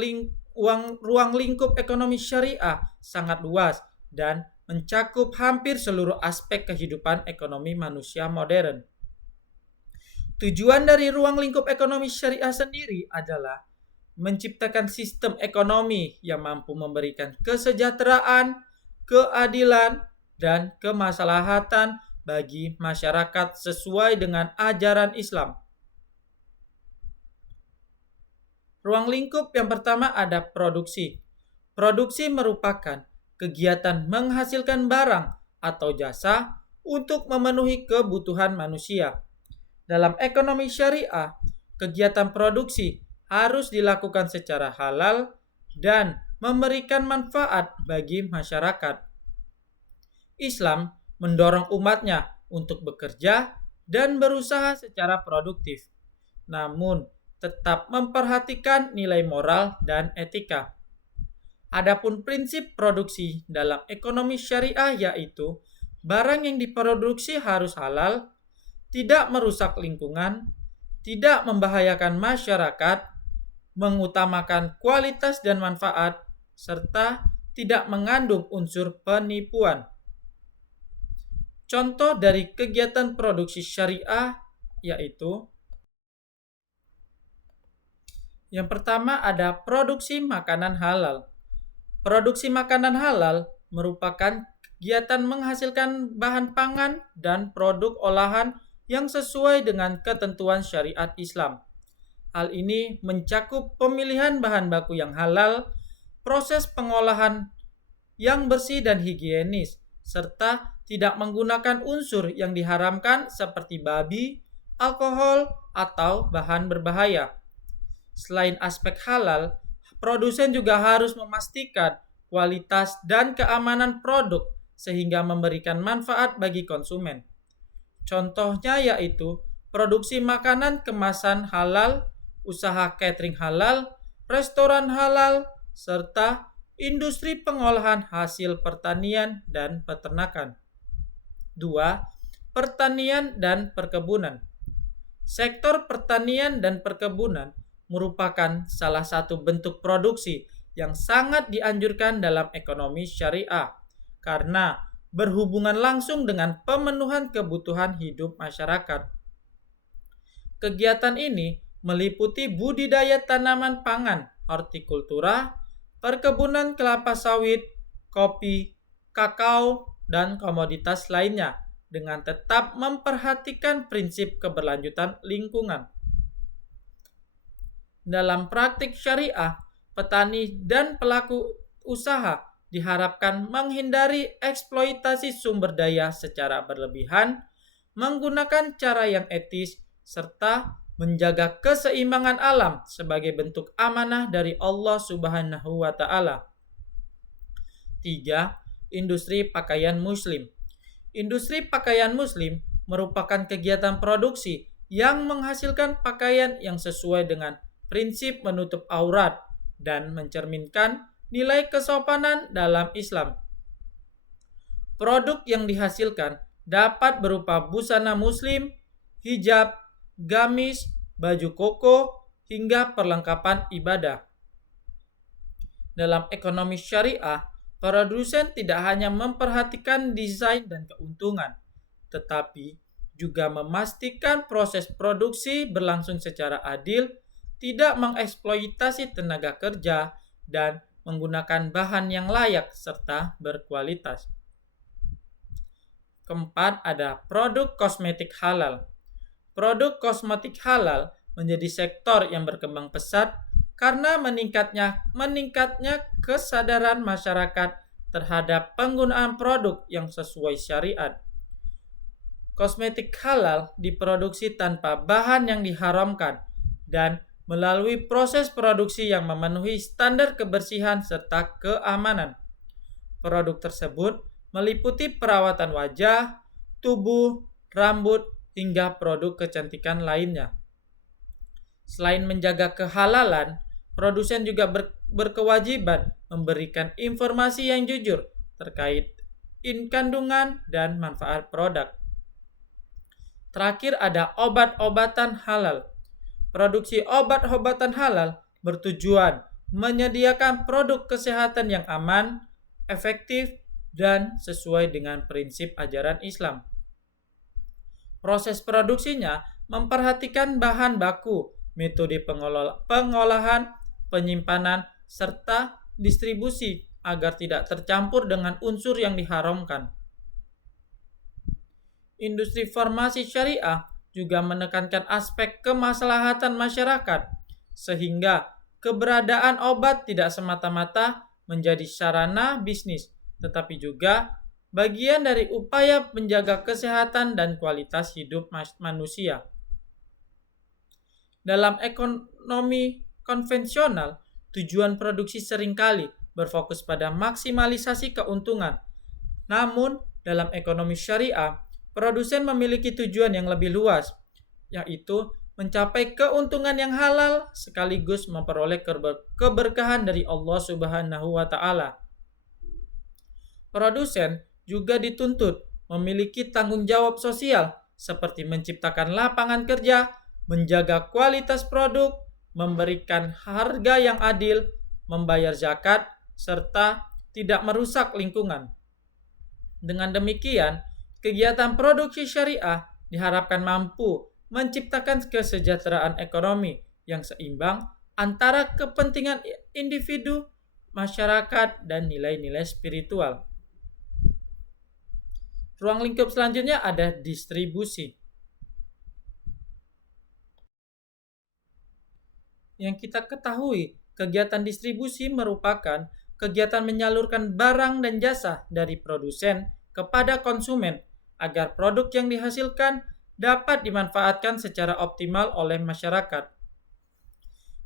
lingkup ekonomi syariah sangat luas dan mencakup hampir seluruh aspek kehidupan ekonomi manusia modern. Tujuan dari ruang lingkup ekonomi syariah sendiri adalah menciptakan sistem ekonomi yang mampu memberikan kesejahteraan, keadilan, dan kemaslahatan bagi masyarakat sesuai dengan ajaran Islam. Ruang lingkup yang pertama ada produksi. Produksi merupakan kegiatan menghasilkan barang atau jasa untuk memenuhi kebutuhan manusia. Dalam ekonomi syariah, kegiatan produksi harus dilakukan secara halal dan memberikan manfaat bagi masyarakat. Islam mendorong umatnya untuk bekerja dan berusaha secara produktif, namun tetap memperhatikan nilai moral dan etika. Adapun prinsip produksi dalam ekonomi syariah yaitu barang yang diproduksi harus halal, tidak merusak lingkungan, tidak membahayakan masyarakat, mengutamakan kualitas dan manfaat, serta tidak mengandung unsur penipuan. Contoh dari kegiatan produksi syariah yaitu yang pertama ada produksi makanan halal. Produksi makanan halal merupakan kegiatan menghasilkan bahan pangan dan produk olahan yang sesuai dengan ketentuan syariat Islam. Hal ini mencakup pemilihan bahan baku yang halal, proses pengolahan yang bersih dan higienis, serta tidak menggunakan unsur yang diharamkan seperti babi, alkohol, atau bahan berbahaya. Selain aspek halal, produsen juga harus memastikan kualitas dan keamanan produk sehingga memberikan manfaat bagi konsumen. Contohnya yaitu produksi makanan kemasan halal, usaha catering halal, restoran halal, serta industri pengolahan hasil pertanian dan peternakan. 2. pertanian dan perkebunan. Sektor pertanian dan perkebunan merupakan salah satu bentuk produksi yang sangat dianjurkan dalam ekonomi syariah karena berhubungan langsung dengan pemenuhan kebutuhan hidup masyarakat. Kegiatan ini meliputi budidaya tanaman pangan, hortikultura, perkebunan kelapa sawit, kopi, kakao, dan komoditas lainnya dengan tetap memperhatikan prinsip keberlanjutan lingkungan. Dalam praktik syariah, petani dan pelaku usaha diharapkan menghindari eksploitasi sumber daya secara berlebihan, menggunakan cara yang etis, serta menjaga keseimbangan alam sebagai bentuk amanah dari Allah Subhanahu wa taala. 3. Industri pakaian muslim. Industri pakaian muslim merupakan kegiatan produksi yang menghasilkan pakaian yang sesuai dengan prinsip menutup aurat dan mencerminkan nilai kesopanan dalam Islam. Produk yang dihasilkan dapat berupa busana muslim, hijab, gamis, baju koko, hingga perlengkapan ibadah. Dalam ekonomi syariah, produsen tidak hanya memperhatikan desain dan keuntungan, tetapi juga memastikan proses produksi berlangsung secara adil, tidak mengeksploitasi tenaga kerja, dan menggunakan bahan yang layak serta berkualitas. Keempat, ada produk kosmetik halal. Produk kosmetik halal menjadi sektor yang berkembang pesat karena meningkatnya kesadaran masyarakat terhadap penggunaan produk yang sesuai syariat. Kosmetik halal diproduksi tanpa bahan yang diharamkan dan melalui proses produksi yang memenuhi standar kebersihan serta keamanan. Produk tersebut meliputi perawatan wajah, tubuh, rambut, hingga produk kecantikan lainnya. Selain menjaga kehalalan, produsen juga berkewajiban memberikan informasi yang jujur terkait kandungan dan manfaat produk. Terakhir ada obat-obatan halal. Produksi obat-obatan halal bertujuan menyediakan produk kesehatan yang aman, efektif, dan sesuai dengan prinsip ajaran Islam. Proses produksinya memperhatikan bahan baku, metode pengolahan, penyimpanan, serta distribusi agar tidak tercampur dengan unsur yang diharamkan. Industri farmasi syariah juga menekankan aspek kemaslahatan masyarakat, sehingga keberadaan obat tidak semata-mata menjadi sarana bisnis, tetapi juga bagian dari upaya menjaga kesehatan dan kualitas hidup manusia. Dalam ekonomi konvensional, tujuan produksi seringkali berfokus pada maksimalisasi keuntungan. Namun, dalam ekonomi syariah, produsen memiliki tujuan yang lebih luas, yaitu mencapai keuntungan yang halal sekaligus memperoleh keberkahan dari Allah Subhanahu wa taala. Produsen juga dituntut memiliki tanggung jawab sosial seperti menciptakan lapangan kerja, menjaga kualitas produk, memberikan harga yang adil, membayar zakat, serta tidak merusak lingkungan. Dengan demikian, kegiatan produksi syariah diharapkan mampu menciptakan kesejahteraan ekonomi yang seimbang antara kepentingan individu, masyarakat, dan nilai-nilai spiritual. Ruang lingkup selanjutnya ada distribusi. Yang kita ketahui, kegiatan distribusi merupakan kegiatan menyalurkan barang dan jasa dari produsen kepada konsumen agar produk yang dihasilkan dapat dimanfaatkan secara optimal oleh masyarakat.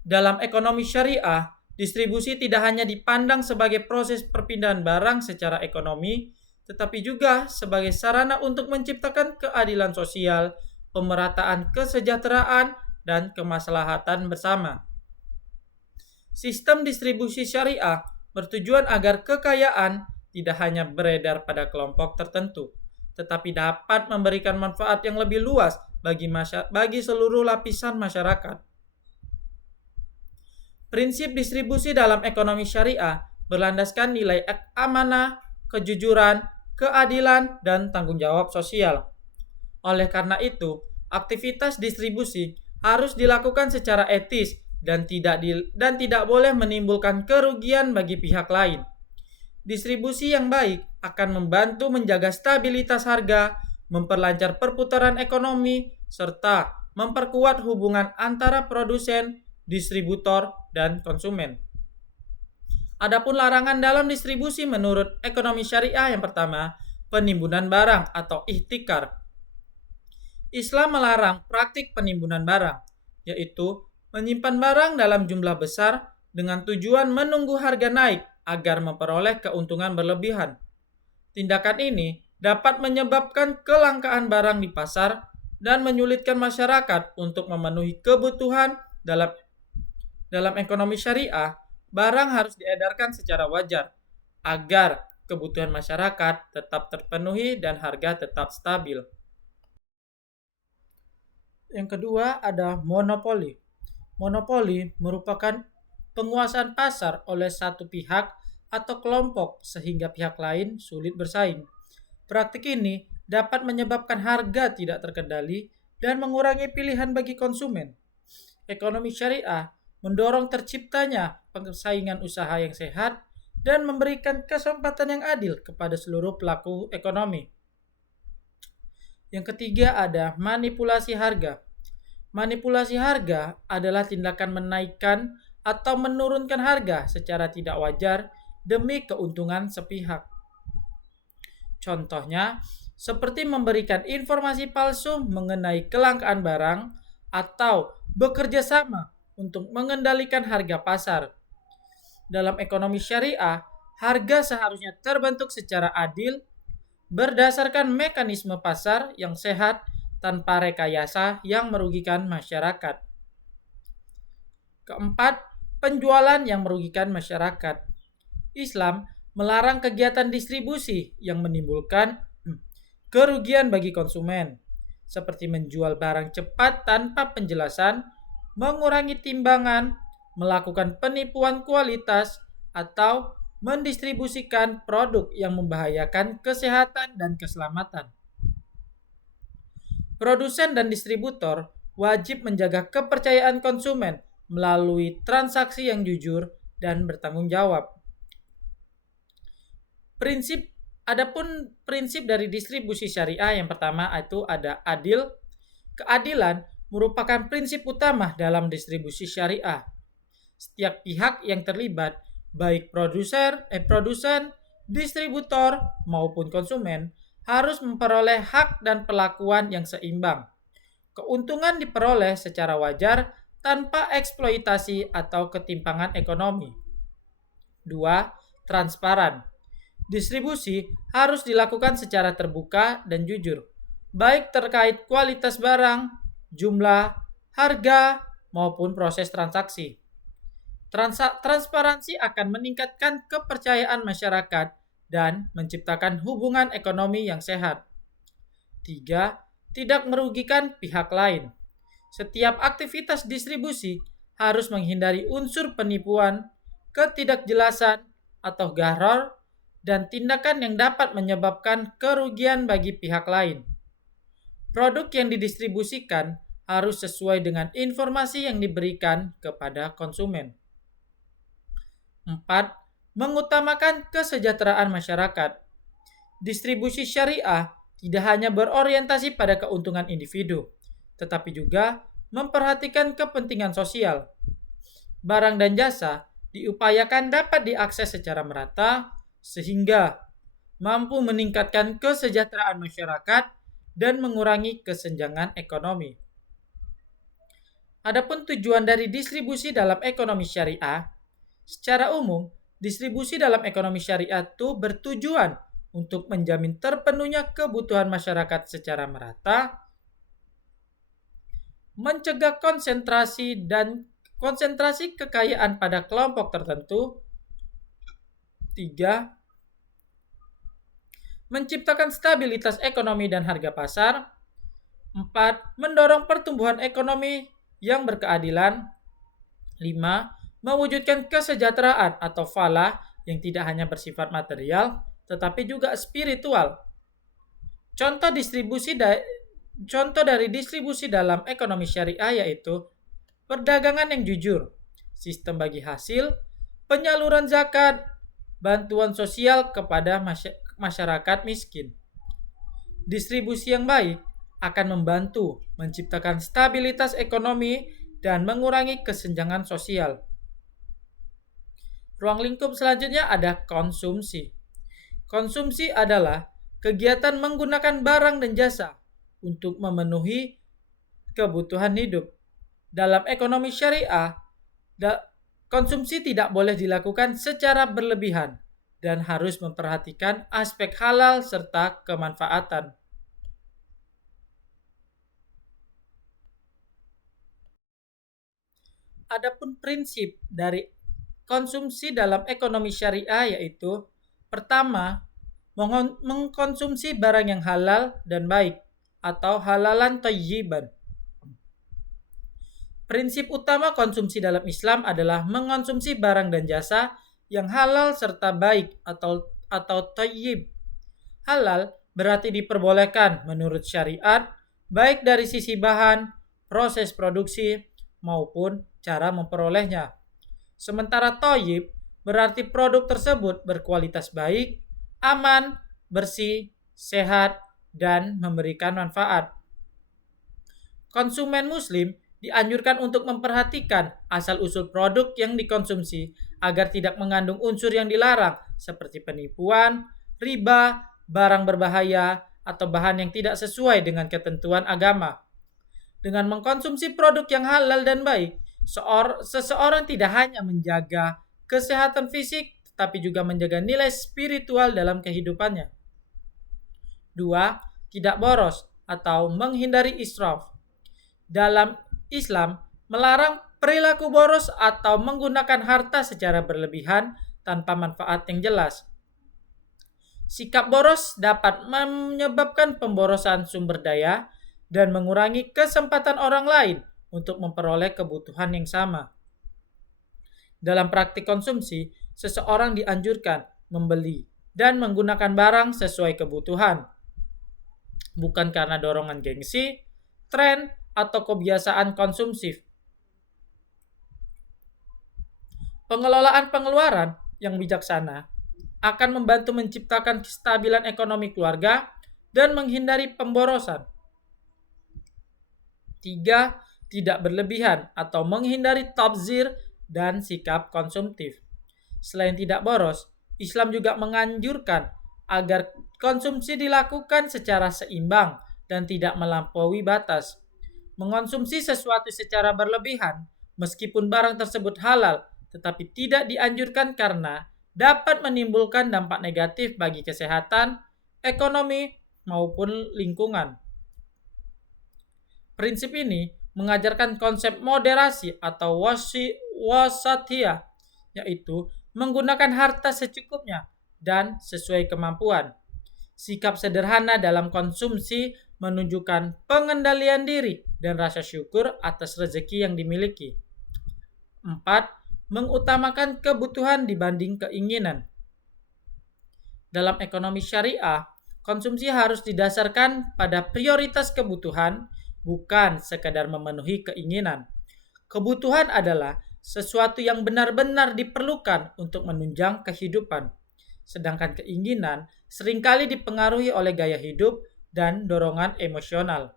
Dalam ekonomi syariah, distribusi tidak hanya dipandang sebagai proses perpindahan barang secara ekonomi, tetapi juga sebagai sarana untuk menciptakan keadilan sosial, pemerataan kesejahteraan, dan kemaslahatan bersama. Sistem distribusi syariah bertujuan agar kekayaan tidak hanya beredar pada kelompok tertentu, tetapi dapat memberikan manfaat yang lebih luas bagi seluruh lapisan masyarakat. Prinsip distribusi dalam ekonomi syariah berlandaskan nilai amanah, kejujuran, keadilan, dan tanggung jawab sosial. Oleh karena itu, aktivitas distribusi harus dilakukan secara etis dan tidak boleh menimbulkan kerugian bagi pihak lain. Distribusi yang baik akan membantu menjaga stabilitas harga, memperlancar perputaran ekonomi, serta memperkuat hubungan antara produsen, distributor, dan konsumen. Adapun larangan dalam distribusi menurut ekonomi syariah yang pertama, penimbunan barang atau ihtikar. Islam melarang praktik penimbunan barang, yaitu menyimpan barang dalam jumlah besar dengan tujuan menunggu harga naik agar memperoleh keuntungan berlebihan. Tindakan ini dapat menyebabkan kelangkaan barang di pasar dan menyulitkan masyarakat untuk memenuhi kebutuhan. Dalam ekonomi syariah, barang harus diedarkan secara wajar agar kebutuhan masyarakat tetap terpenuhi dan harga tetap stabil. Yang kedua ada monopoli. Monopoli merupakan penguasaan pasar oleh satu pihak atau kelompok sehingga pihak lain sulit bersaing. Praktik ini dapat menyebabkan harga tidak terkendali dan mengurangi pilihan bagi konsumen. Ekonomi syariah mendorong terciptanya persaingan usaha yang sehat dan memberikan kesempatan yang adil kepada seluruh pelaku ekonomi. Yang ketiga ada manipulasi harga. Manipulasi harga adalah tindakan menaikkan atau menurunkan harga secara tidak wajar demi keuntungan sepihak. Contohnya, seperti memberikan informasi palsu mengenai kelangkaan barang atau bekerja sama untuk mengendalikan harga pasar. Dalam ekonomi syariah, harga seharusnya terbentuk secara adil berdasarkan mekanisme pasar yang sehat tanpa rekayasa yang merugikan masyarakat. Keempat, penjualan yang merugikan masyarakat. Islam melarang kegiatan distribusi yang menimbulkan kerugian bagi konsumen, seperti menjual barang cepat tanpa penjelasan, mengurangi timbangan, melakukan penipuan kualitas, atau mendistribusikan produk yang membahayakan kesehatan dan keselamatan. Produsen dan distributor wajib menjaga kepercayaan konsumen melalui transaksi yang jujur dan bertanggung jawab. Adapun prinsip dari distribusi syariah yang pertama itu ada adil. Keadilan merupakan prinsip utama dalam distribusi syariah. Setiap pihak yang terlibat, baik produsen, distributor maupun konsumen, harus memperoleh hak dan perlakuan yang seimbang. Keuntungan diperoleh secara wajar tanpa eksploitasi atau ketimpangan ekonomi. 2. Transparan. Distribusi harus dilakukan secara terbuka dan jujur, baik terkait kualitas barang, jumlah, harga, maupun proses transaksi. Transparansi akan meningkatkan kepercayaan masyarakat dan menciptakan hubungan ekonomi yang sehat. 3. Tidak merugikan pihak lain. Setiap aktivitas distribusi harus menghindari unsur penipuan, ketidakjelasan, atau gharar, dan tindakan yang dapat menyebabkan kerugian bagi pihak lain. Produk yang didistribusikan harus sesuai dengan informasi yang diberikan kepada konsumen. 4. Mengutamakan kesejahteraan masyarakat. Distribusi syariah tidak hanya berorientasi pada keuntungan individu, tetapi juga memperhatikan kepentingan sosial. Barang dan jasa diupayakan dapat diakses secara merata sehingga mampu meningkatkan kesejahteraan masyarakat dan mengurangi kesenjangan ekonomi. Adapun tujuan dari distribusi dalam ekonomi syariah, secara umum, distribusi dalam ekonomi syariah itu bertujuan untuk menjamin terpenuhnya kebutuhan masyarakat secara merata, mencegah konsentrasi kekayaan pada kelompok tertentu. 3. menciptakan stabilitas ekonomi dan harga pasar. 4. Mendorong pertumbuhan ekonomi yang berkeadilan. 5. Mewujudkan kesejahteraan atau falah yang tidak hanya bersifat material, tetapi juga spiritual. Contoh dari distribusi dalam ekonomi syariah yaitu perdagangan yang jujur, sistem bagi hasil, penyaluran zakat, bantuan sosial kepada masyarakat miskin. Distribusi yang baik akan membantu menciptakan stabilitas ekonomi dan mengurangi kesenjangan sosial. Ruang lingkup selanjutnya ada konsumsi. Konsumsi adalah kegiatan menggunakan barang dan jasa untuk memenuhi kebutuhan hidup. Dalam ekonomi syariah, konsumsi tidak boleh dilakukan secara berlebihan dan harus memperhatikan aspek halal serta kemanfaatan. Adapun prinsip dari konsumsi dalam ekonomi syariah yaitu pertama, mengkonsumsi barang yang halal dan baik atau halalan thayyiban. Prinsip utama konsumsi dalam Islam adalah mengonsumsi barang dan jasa yang halal serta baik atau thayyib. Halal berarti diperbolehkan menurut syariat, baik dari sisi bahan, proses produksi, maupun cara memperolehnya. Sementara thayyib berarti produk tersebut berkualitas baik, aman, bersih, sehat, dan memberikan manfaat. Konsumen muslim dianjurkan untuk memperhatikan asal-usul produk yang dikonsumsi agar tidak mengandung unsur yang dilarang seperti penipuan, riba, barang berbahaya, atau bahan yang tidak sesuai dengan ketentuan agama. Dengan mengkonsumsi produk yang halal dan baik, seseorang tidak hanya menjaga kesehatan fisik, tetapi juga menjaga nilai spiritual dalam kehidupannya. 2. Tidak boros atau menghindari israf. Dalam Islam, melarang perilaku boros atau menggunakan harta secara berlebihan tanpa manfaat yang jelas. Sikap boros dapat menyebabkan pemborosan sumber daya dan mengurangi kesempatan orang lain untuk memperoleh kebutuhan yang sama. Dalam praktik konsumsi, seseorang dianjurkan membeli dan menggunakan barang sesuai kebutuhan, bukan karena dorongan gengsi, tren, atau kebiasaan konsumtif. Pengelolaan pengeluaran yang bijaksana akan membantu menciptakan kestabilan ekonomi keluarga dan menghindari pemborosan. 3. Tidak berlebihan atau menghindari tabzir dan sikap konsumtif. Selain tidak boros, Islam juga menganjurkan agar konsumsi dilakukan secara seimbang dan tidak melampaui batas. Mengonsumsi sesuatu secara berlebihan, meskipun barang tersebut halal, tetapi tidak dianjurkan karena dapat menimbulkan dampak negatif bagi kesehatan, ekonomi, maupun lingkungan. Prinsip ini mengajarkan konsep moderasi atau wasatiyah, yaitu menggunakan harta secukupnya dan sesuai kemampuan. Sikap sederhana dalam konsumsi menunjukkan pengendalian diri dan rasa syukur atas rezeki yang dimiliki. 4. Mengutamakan kebutuhan dibanding keinginan. Dalam ekonomi syariah, konsumsi harus didasarkan pada prioritas kebutuhan, bukan sekadar memenuhi keinginan. Kebutuhan adalah sesuatu yang benar-benar diperlukan untuk menunjang kehidupan. Sedangkan keinginan seringkali dipengaruhi oleh gaya hidup dan dorongan emosional.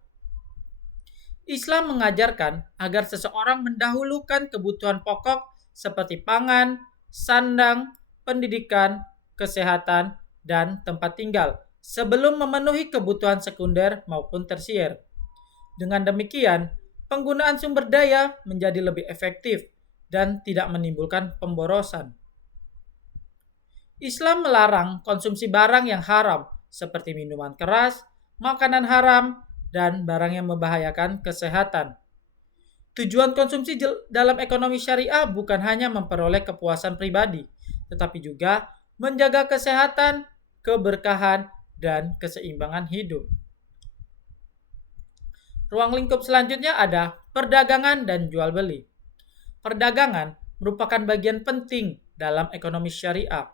Islam mengajarkan agar seseorang mendahulukan kebutuhan pokok seperti pangan, sandang, pendidikan, kesehatan, dan tempat tinggal sebelum memenuhi kebutuhan sekunder maupun tersier. Dengan demikian, penggunaan sumber daya menjadi lebih efektif dan tidak menimbulkan pemborosan. Islam melarang konsumsi barang yang haram seperti minuman keras, makanan haram, dan barang yang membahayakan kesehatan. Tujuan konsumsi dalam ekonomi syariah bukan hanya memperoleh kepuasan pribadi, tetapi juga menjaga kesehatan, keberkahan, dan keseimbangan hidup. Ruang lingkup selanjutnya ada perdagangan dan jual beli. Perdagangan merupakan bagian penting dalam ekonomi syariah.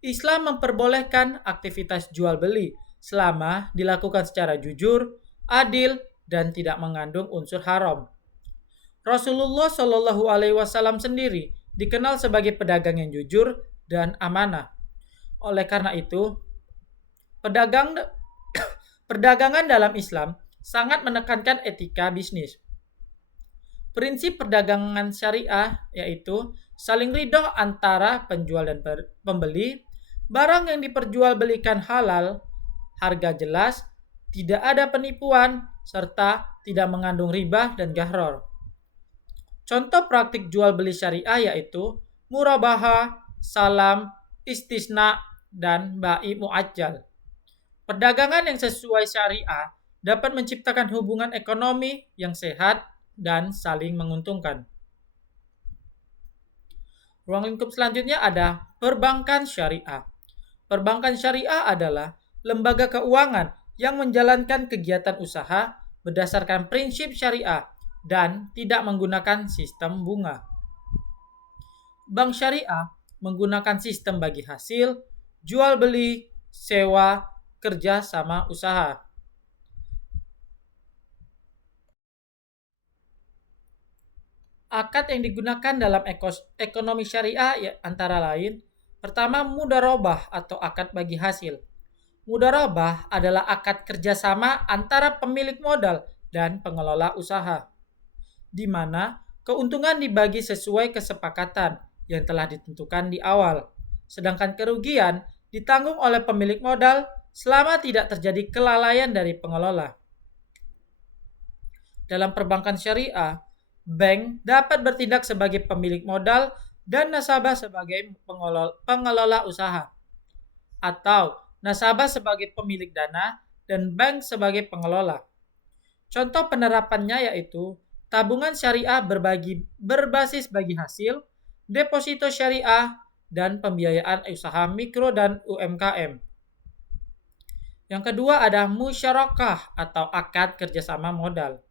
Islam memperbolehkan aktivitas jual beli selama dilakukan secara jujur, adil, dan tidak mengandung unsur haram. Rasulullah Shallallahu Alaihi Wasallam sendiri dikenal sebagai pedagang yang jujur dan amanah. Oleh karena itu, perdagangan dalam Islam sangat menekankan etika bisnis. Prinsip perdagangan syariah yaitu saling ridho antara penjual dan pembeli, barang yang diperjualbelikan halal, harga jelas, tidak ada penipuan, serta tidak mengandung riba dan gharar. Contoh praktik jual beli syariah yaitu murabaha, salam, istisna, dan bai muajjal. Perdagangan yang sesuai syariah dapat menciptakan hubungan ekonomi yang sehat dan saling menguntungkan. Ruang lingkup selanjutnya ada perbankan syariah. Perbankan syariah adalah lembaga keuangan yang menjalankan kegiatan usaha berdasarkan prinsip syariah dan tidak menggunakan sistem bunga. Bank syariah menggunakan sistem bagi hasil, jual beli, sewa, kerja sama usaha. Akad yang digunakan dalam ekonomi syariah antara lain, pertama mudharabah atau akad bagi hasil. Mudharabah adalah akad kerjasama antara pemilik modal dan pengelola usaha, di mana keuntungan dibagi sesuai kesepakatan yang telah ditentukan di awal, sedangkan kerugian ditanggung oleh pemilik modal selama tidak terjadi kelalaian dari pengelola. Dalam perbankan syariah, bank dapat bertindak sebagai pemilik modal dan nasabah sebagai pengelola usaha, atau nasabah sebagai pemilik dana dan bank sebagai pengelola. Contoh penerapannya yaitu tabungan syariah berbasis bagi hasil, deposito syariah, dan pembiayaan usaha mikro dan UMKM. Yang kedua ada musyarakah atau akad kerjasama modal.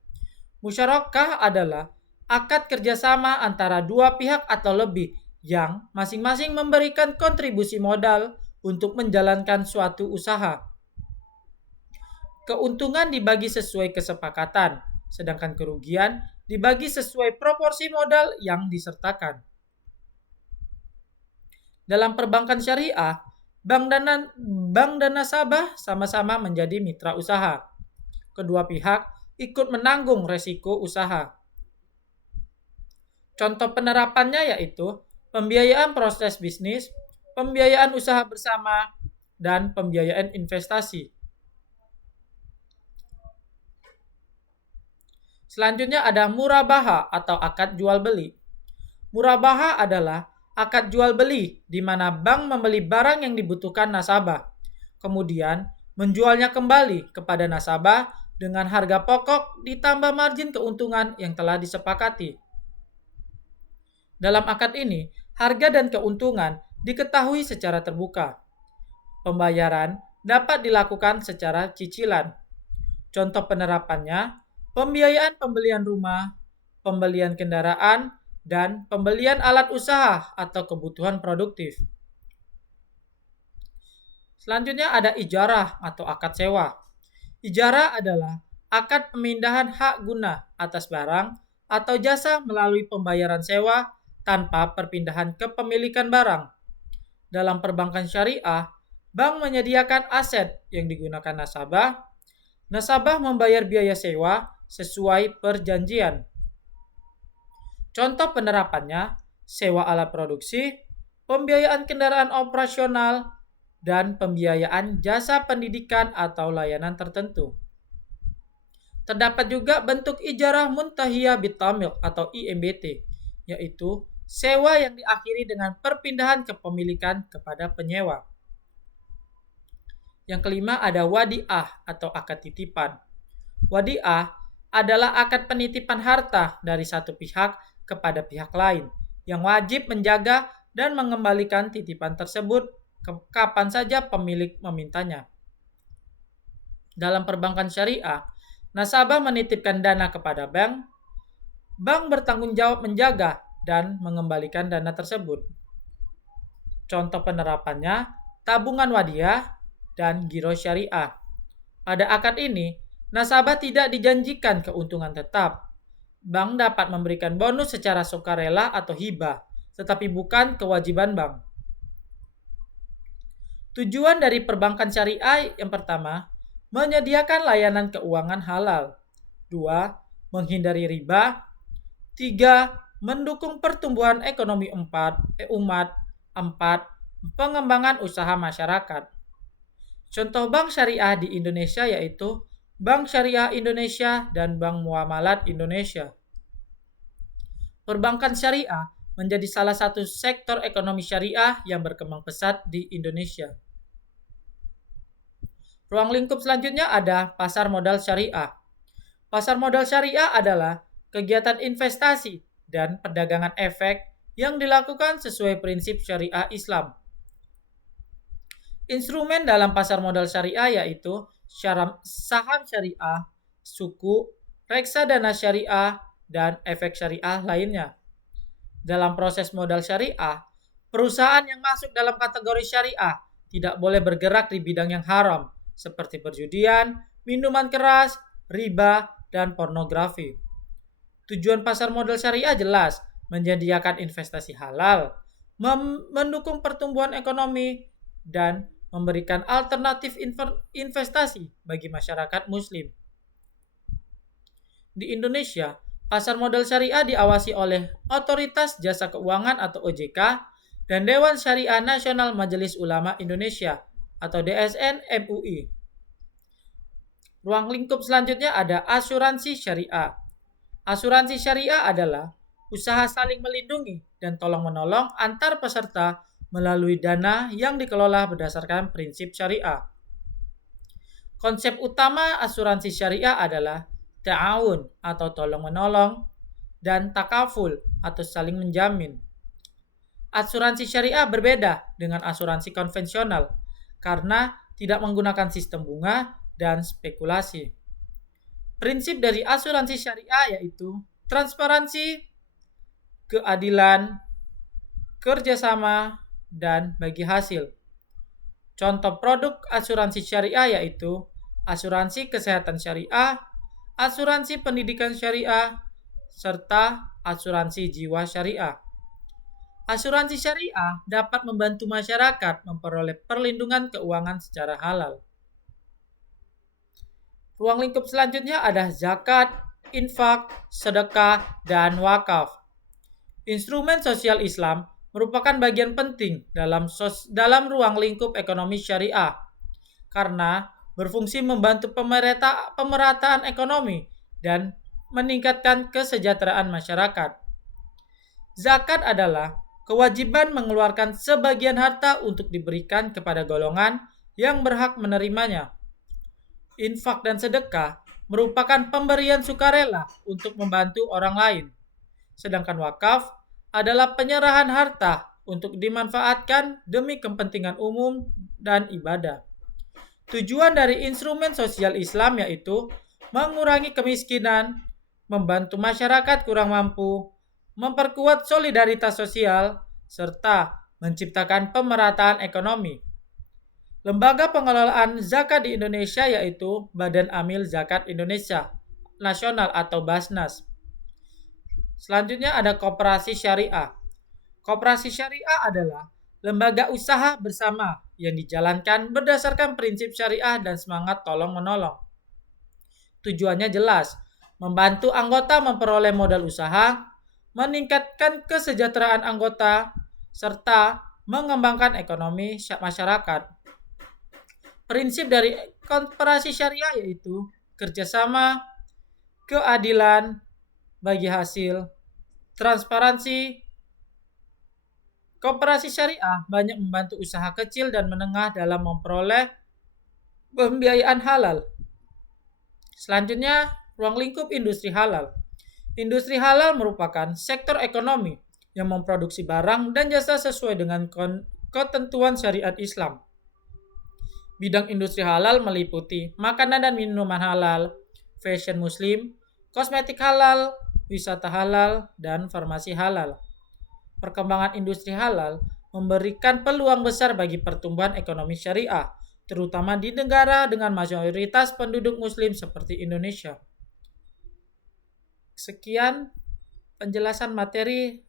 Musyarakah adalah akad kerjasama antara dua pihak atau lebih yang masing-masing memberikan kontribusi modal untuk menjalankan suatu usaha. Keuntungan dibagi sesuai kesepakatan, sedangkan kerugian dibagi sesuai proporsi modal yang disertakan. Dalam perbankan syariah, bank dan nasabah sama-sama menjadi mitra usaha. Kedua pihak ikut menanggung resiko usaha. Contoh penerapannya yaitu pembiayaan proses bisnis, pembiayaan usaha bersama, dan pembiayaan investasi. Selanjutnya ada murabaha atau akad jual beli. Murabaha adalah akad jual beli di mana bank membeli barang yang dibutuhkan nasabah, kemudian menjualnya kembali kepada nasabah dengan harga pokok ditambah margin keuntungan yang telah disepakati. Dalam akad ini, harga dan keuntungan diketahui secara terbuka. Pembayaran dapat dilakukan secara cicilan. Contoh penerapannya, pembiayaan pembelian rumah, pembelian kendaraan, dan pembelian alat usaha atau kebutuhan produktif. Selanjutnya ada ijarah atau akad sewa. Ijarah adalah akad pemindahan hak guna atas barang atau jasa melalui pembayaran sewa tanpa perpindahan kepemilikan barang. Dalam perbankan syariah, bank menyediakan aset yang digunakan nasabah. Nasabah membayar biaya sewa sesuai perjanjian. Contoh penerapannya, sewa alat produksi, pembiayaan kendaraan operasional, dan pembiayaan jasa pendidikan atau layanan tertentu. Terdapat juga bentuk ijarah muntahiyah bitamil atau IMBT, yaitu sewa yang diakhiri dengan perpindahan kepemilikan kepada penyewa. Yang kelima ada wadiah atau akad titipan. Wadiah adalah akad penitipan harta dari satu pihak kepada pihak lain yang wajib menjaga dan mengembalikan titipan tersebut kapan saja pemilik memintanya. Dalam perbankan syariah, nasabah menitipkan dana kepada bank, bank bertanggung jawab menjaga dan mengembalikan dana tersebut. Contoh penerapannya, tabungan wadiah dan giro syariah. Pada akad ini, nasabah tidak dijanjikan keuntungan tetap. Bank dapat memberikan bonus secara sukarela atau hibah, tetapi bukan kewajiban bank. Tujuan dari perbankan syariah yang pertama, menyediakan layanan keuangan halal. 2. Menghindari riba. 3. Mendukung pertumbuhan ekonomi umat. 4. Pengembangan usaha masyarakat. Contoh bank syariah di Indonesia yaitu Bank Syariah Indonesia dan Bank Muamalat Indonesia. Perbankan syariah menjadi salah satu sektor ekonomi syariah yang berkembang pesat di Indonesia. Ruang lingkup selanjutnya ada pasar modal syariah. Pasar modal syariah adalah kegiatan investasi dan perdagangan efek yang dilakukan sesuai prinsip syariah Islam. Instrumen dalam pasar modal syariah yaitu saham syariah, suku, reksadana syariah, dan efek syariah lainnya. Dalam proses modal syariah, perusahaan yang masuk dalam kategori syariah tidak boleh bergerak di bidang yang haram, seperti perjudian, minuman keras, riba, dan pornografi. Tujuan pasar modal syariah jelas, menyediakan investasi halal, mendukung pertumbuhan ekonomi, dan memberikan alternatif investasi bagi masyarakat muslim. Di Indonesia, pasar modal syariah diawasi oleh Otoritas Jasa Keuangan atau OJK dan Dewan Syariah Nasional Majelis Ulama Indonesia atau DSN MUI. Ruang lingkup selanjutnya ada asuransi syariah. Asuransi syariah adalah usaha saling melindungi dan tolong-menolong antar peserta melalui dana yang dikelola berdasarkan prinsip syariah. Konsep utama asuransi syariah adalah ta'awun atau tolong-menolong dan takaful atau saling menjamin. Asuransi syariah berbeda dengan asuransi konvensional karena tidak menggunakan sistem bunga dan spekulasi. Prinsip dari asuransi syariah yaitu transparansi, keadilan, kerjasama, dan bagi hasil. Contoh produk asuransi syariah yaitu asuransi kesehatan syariah, asuransi pendidikan syariah, serta asuransi jiwa syariah. Asuransi syariah dapat membantu masyarakat memperoleh perlindungan keuangan secara halal. Ruang lingkup selanjutnya ada zakat, infak, sedekah, dan wakaf. Instrumen sosial Islam merupakan bagian penting dalam ruang lingkup ekonomi syariah karena berfungsi membantu pemerataan ekonomi dan meningkatkan kesejahteraan masyarakat. Zakat adalah kewajiban mengeluarkan sebagian harta untuk diberikan kepada golongan yang berhak menerimanya. Infak dan sedekah merupakan pemberian sukarela untuk membantu orang lain. Sedangkan wakaf adalah penyerahan harta untuk dimanfaatkan demi kepentingan umum dan ibadah. Tujuan dari instrumen sosial Islam yaitu mengurangi kemiskinan, membantu masyarakat kurang mampu, memperkuat solidaritas sosial, serta menciptakan pemerataan ekonomi. Lembaga pengelolaan zakat di Indonesia yaitu Badan Amil Zakat Indonesia Nasional atau Basnas. Selanjutnya ada koperasi syariah. Koperasi syariah adalah lembaga usaha bersama yang dijalankan berdasarkan prinsip syariah dan semangat tolong-menolong. Tujuannya jelas, membantu anggota memperoleh modal usaha, meningkatkan kesejahteraan anggota, serta mengembangkan ekonomi masyarakat. Prinsip dari koperasi syariah yaitu kerjasama, keadilan, bagi hasil, transparansi. Koperasi syariah banyak membantu usaha kecil dan menengah dalam memperoleh pembiayaan halal. Selanjutnya, ruang lingkup industri halal. Industri halal merupakan sektor ekonomi yang memproduksi barang dan jasa sesuai dengan ketentuan syariat Islam. Bidang industri halal meliputi makanan dan minuman halal, fashion muslim, kosmetik halal, wisata halal, dan farmasi halal. Perkembangan industri halal memberikan peluang besar bagi pertumbuhan ekonomi syariah, terutama di negara dengan mayoritas penduduk muslim seperti Indonesia. Sekian penjelasan materi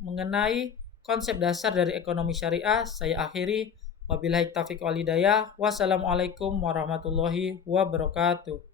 mengenai konsep dasar dari ekonomi syariah. Saya akhiri. Wabillahi taufiq wal hidayah. Wassalamualaikum warahmatullahi wabarakatuh.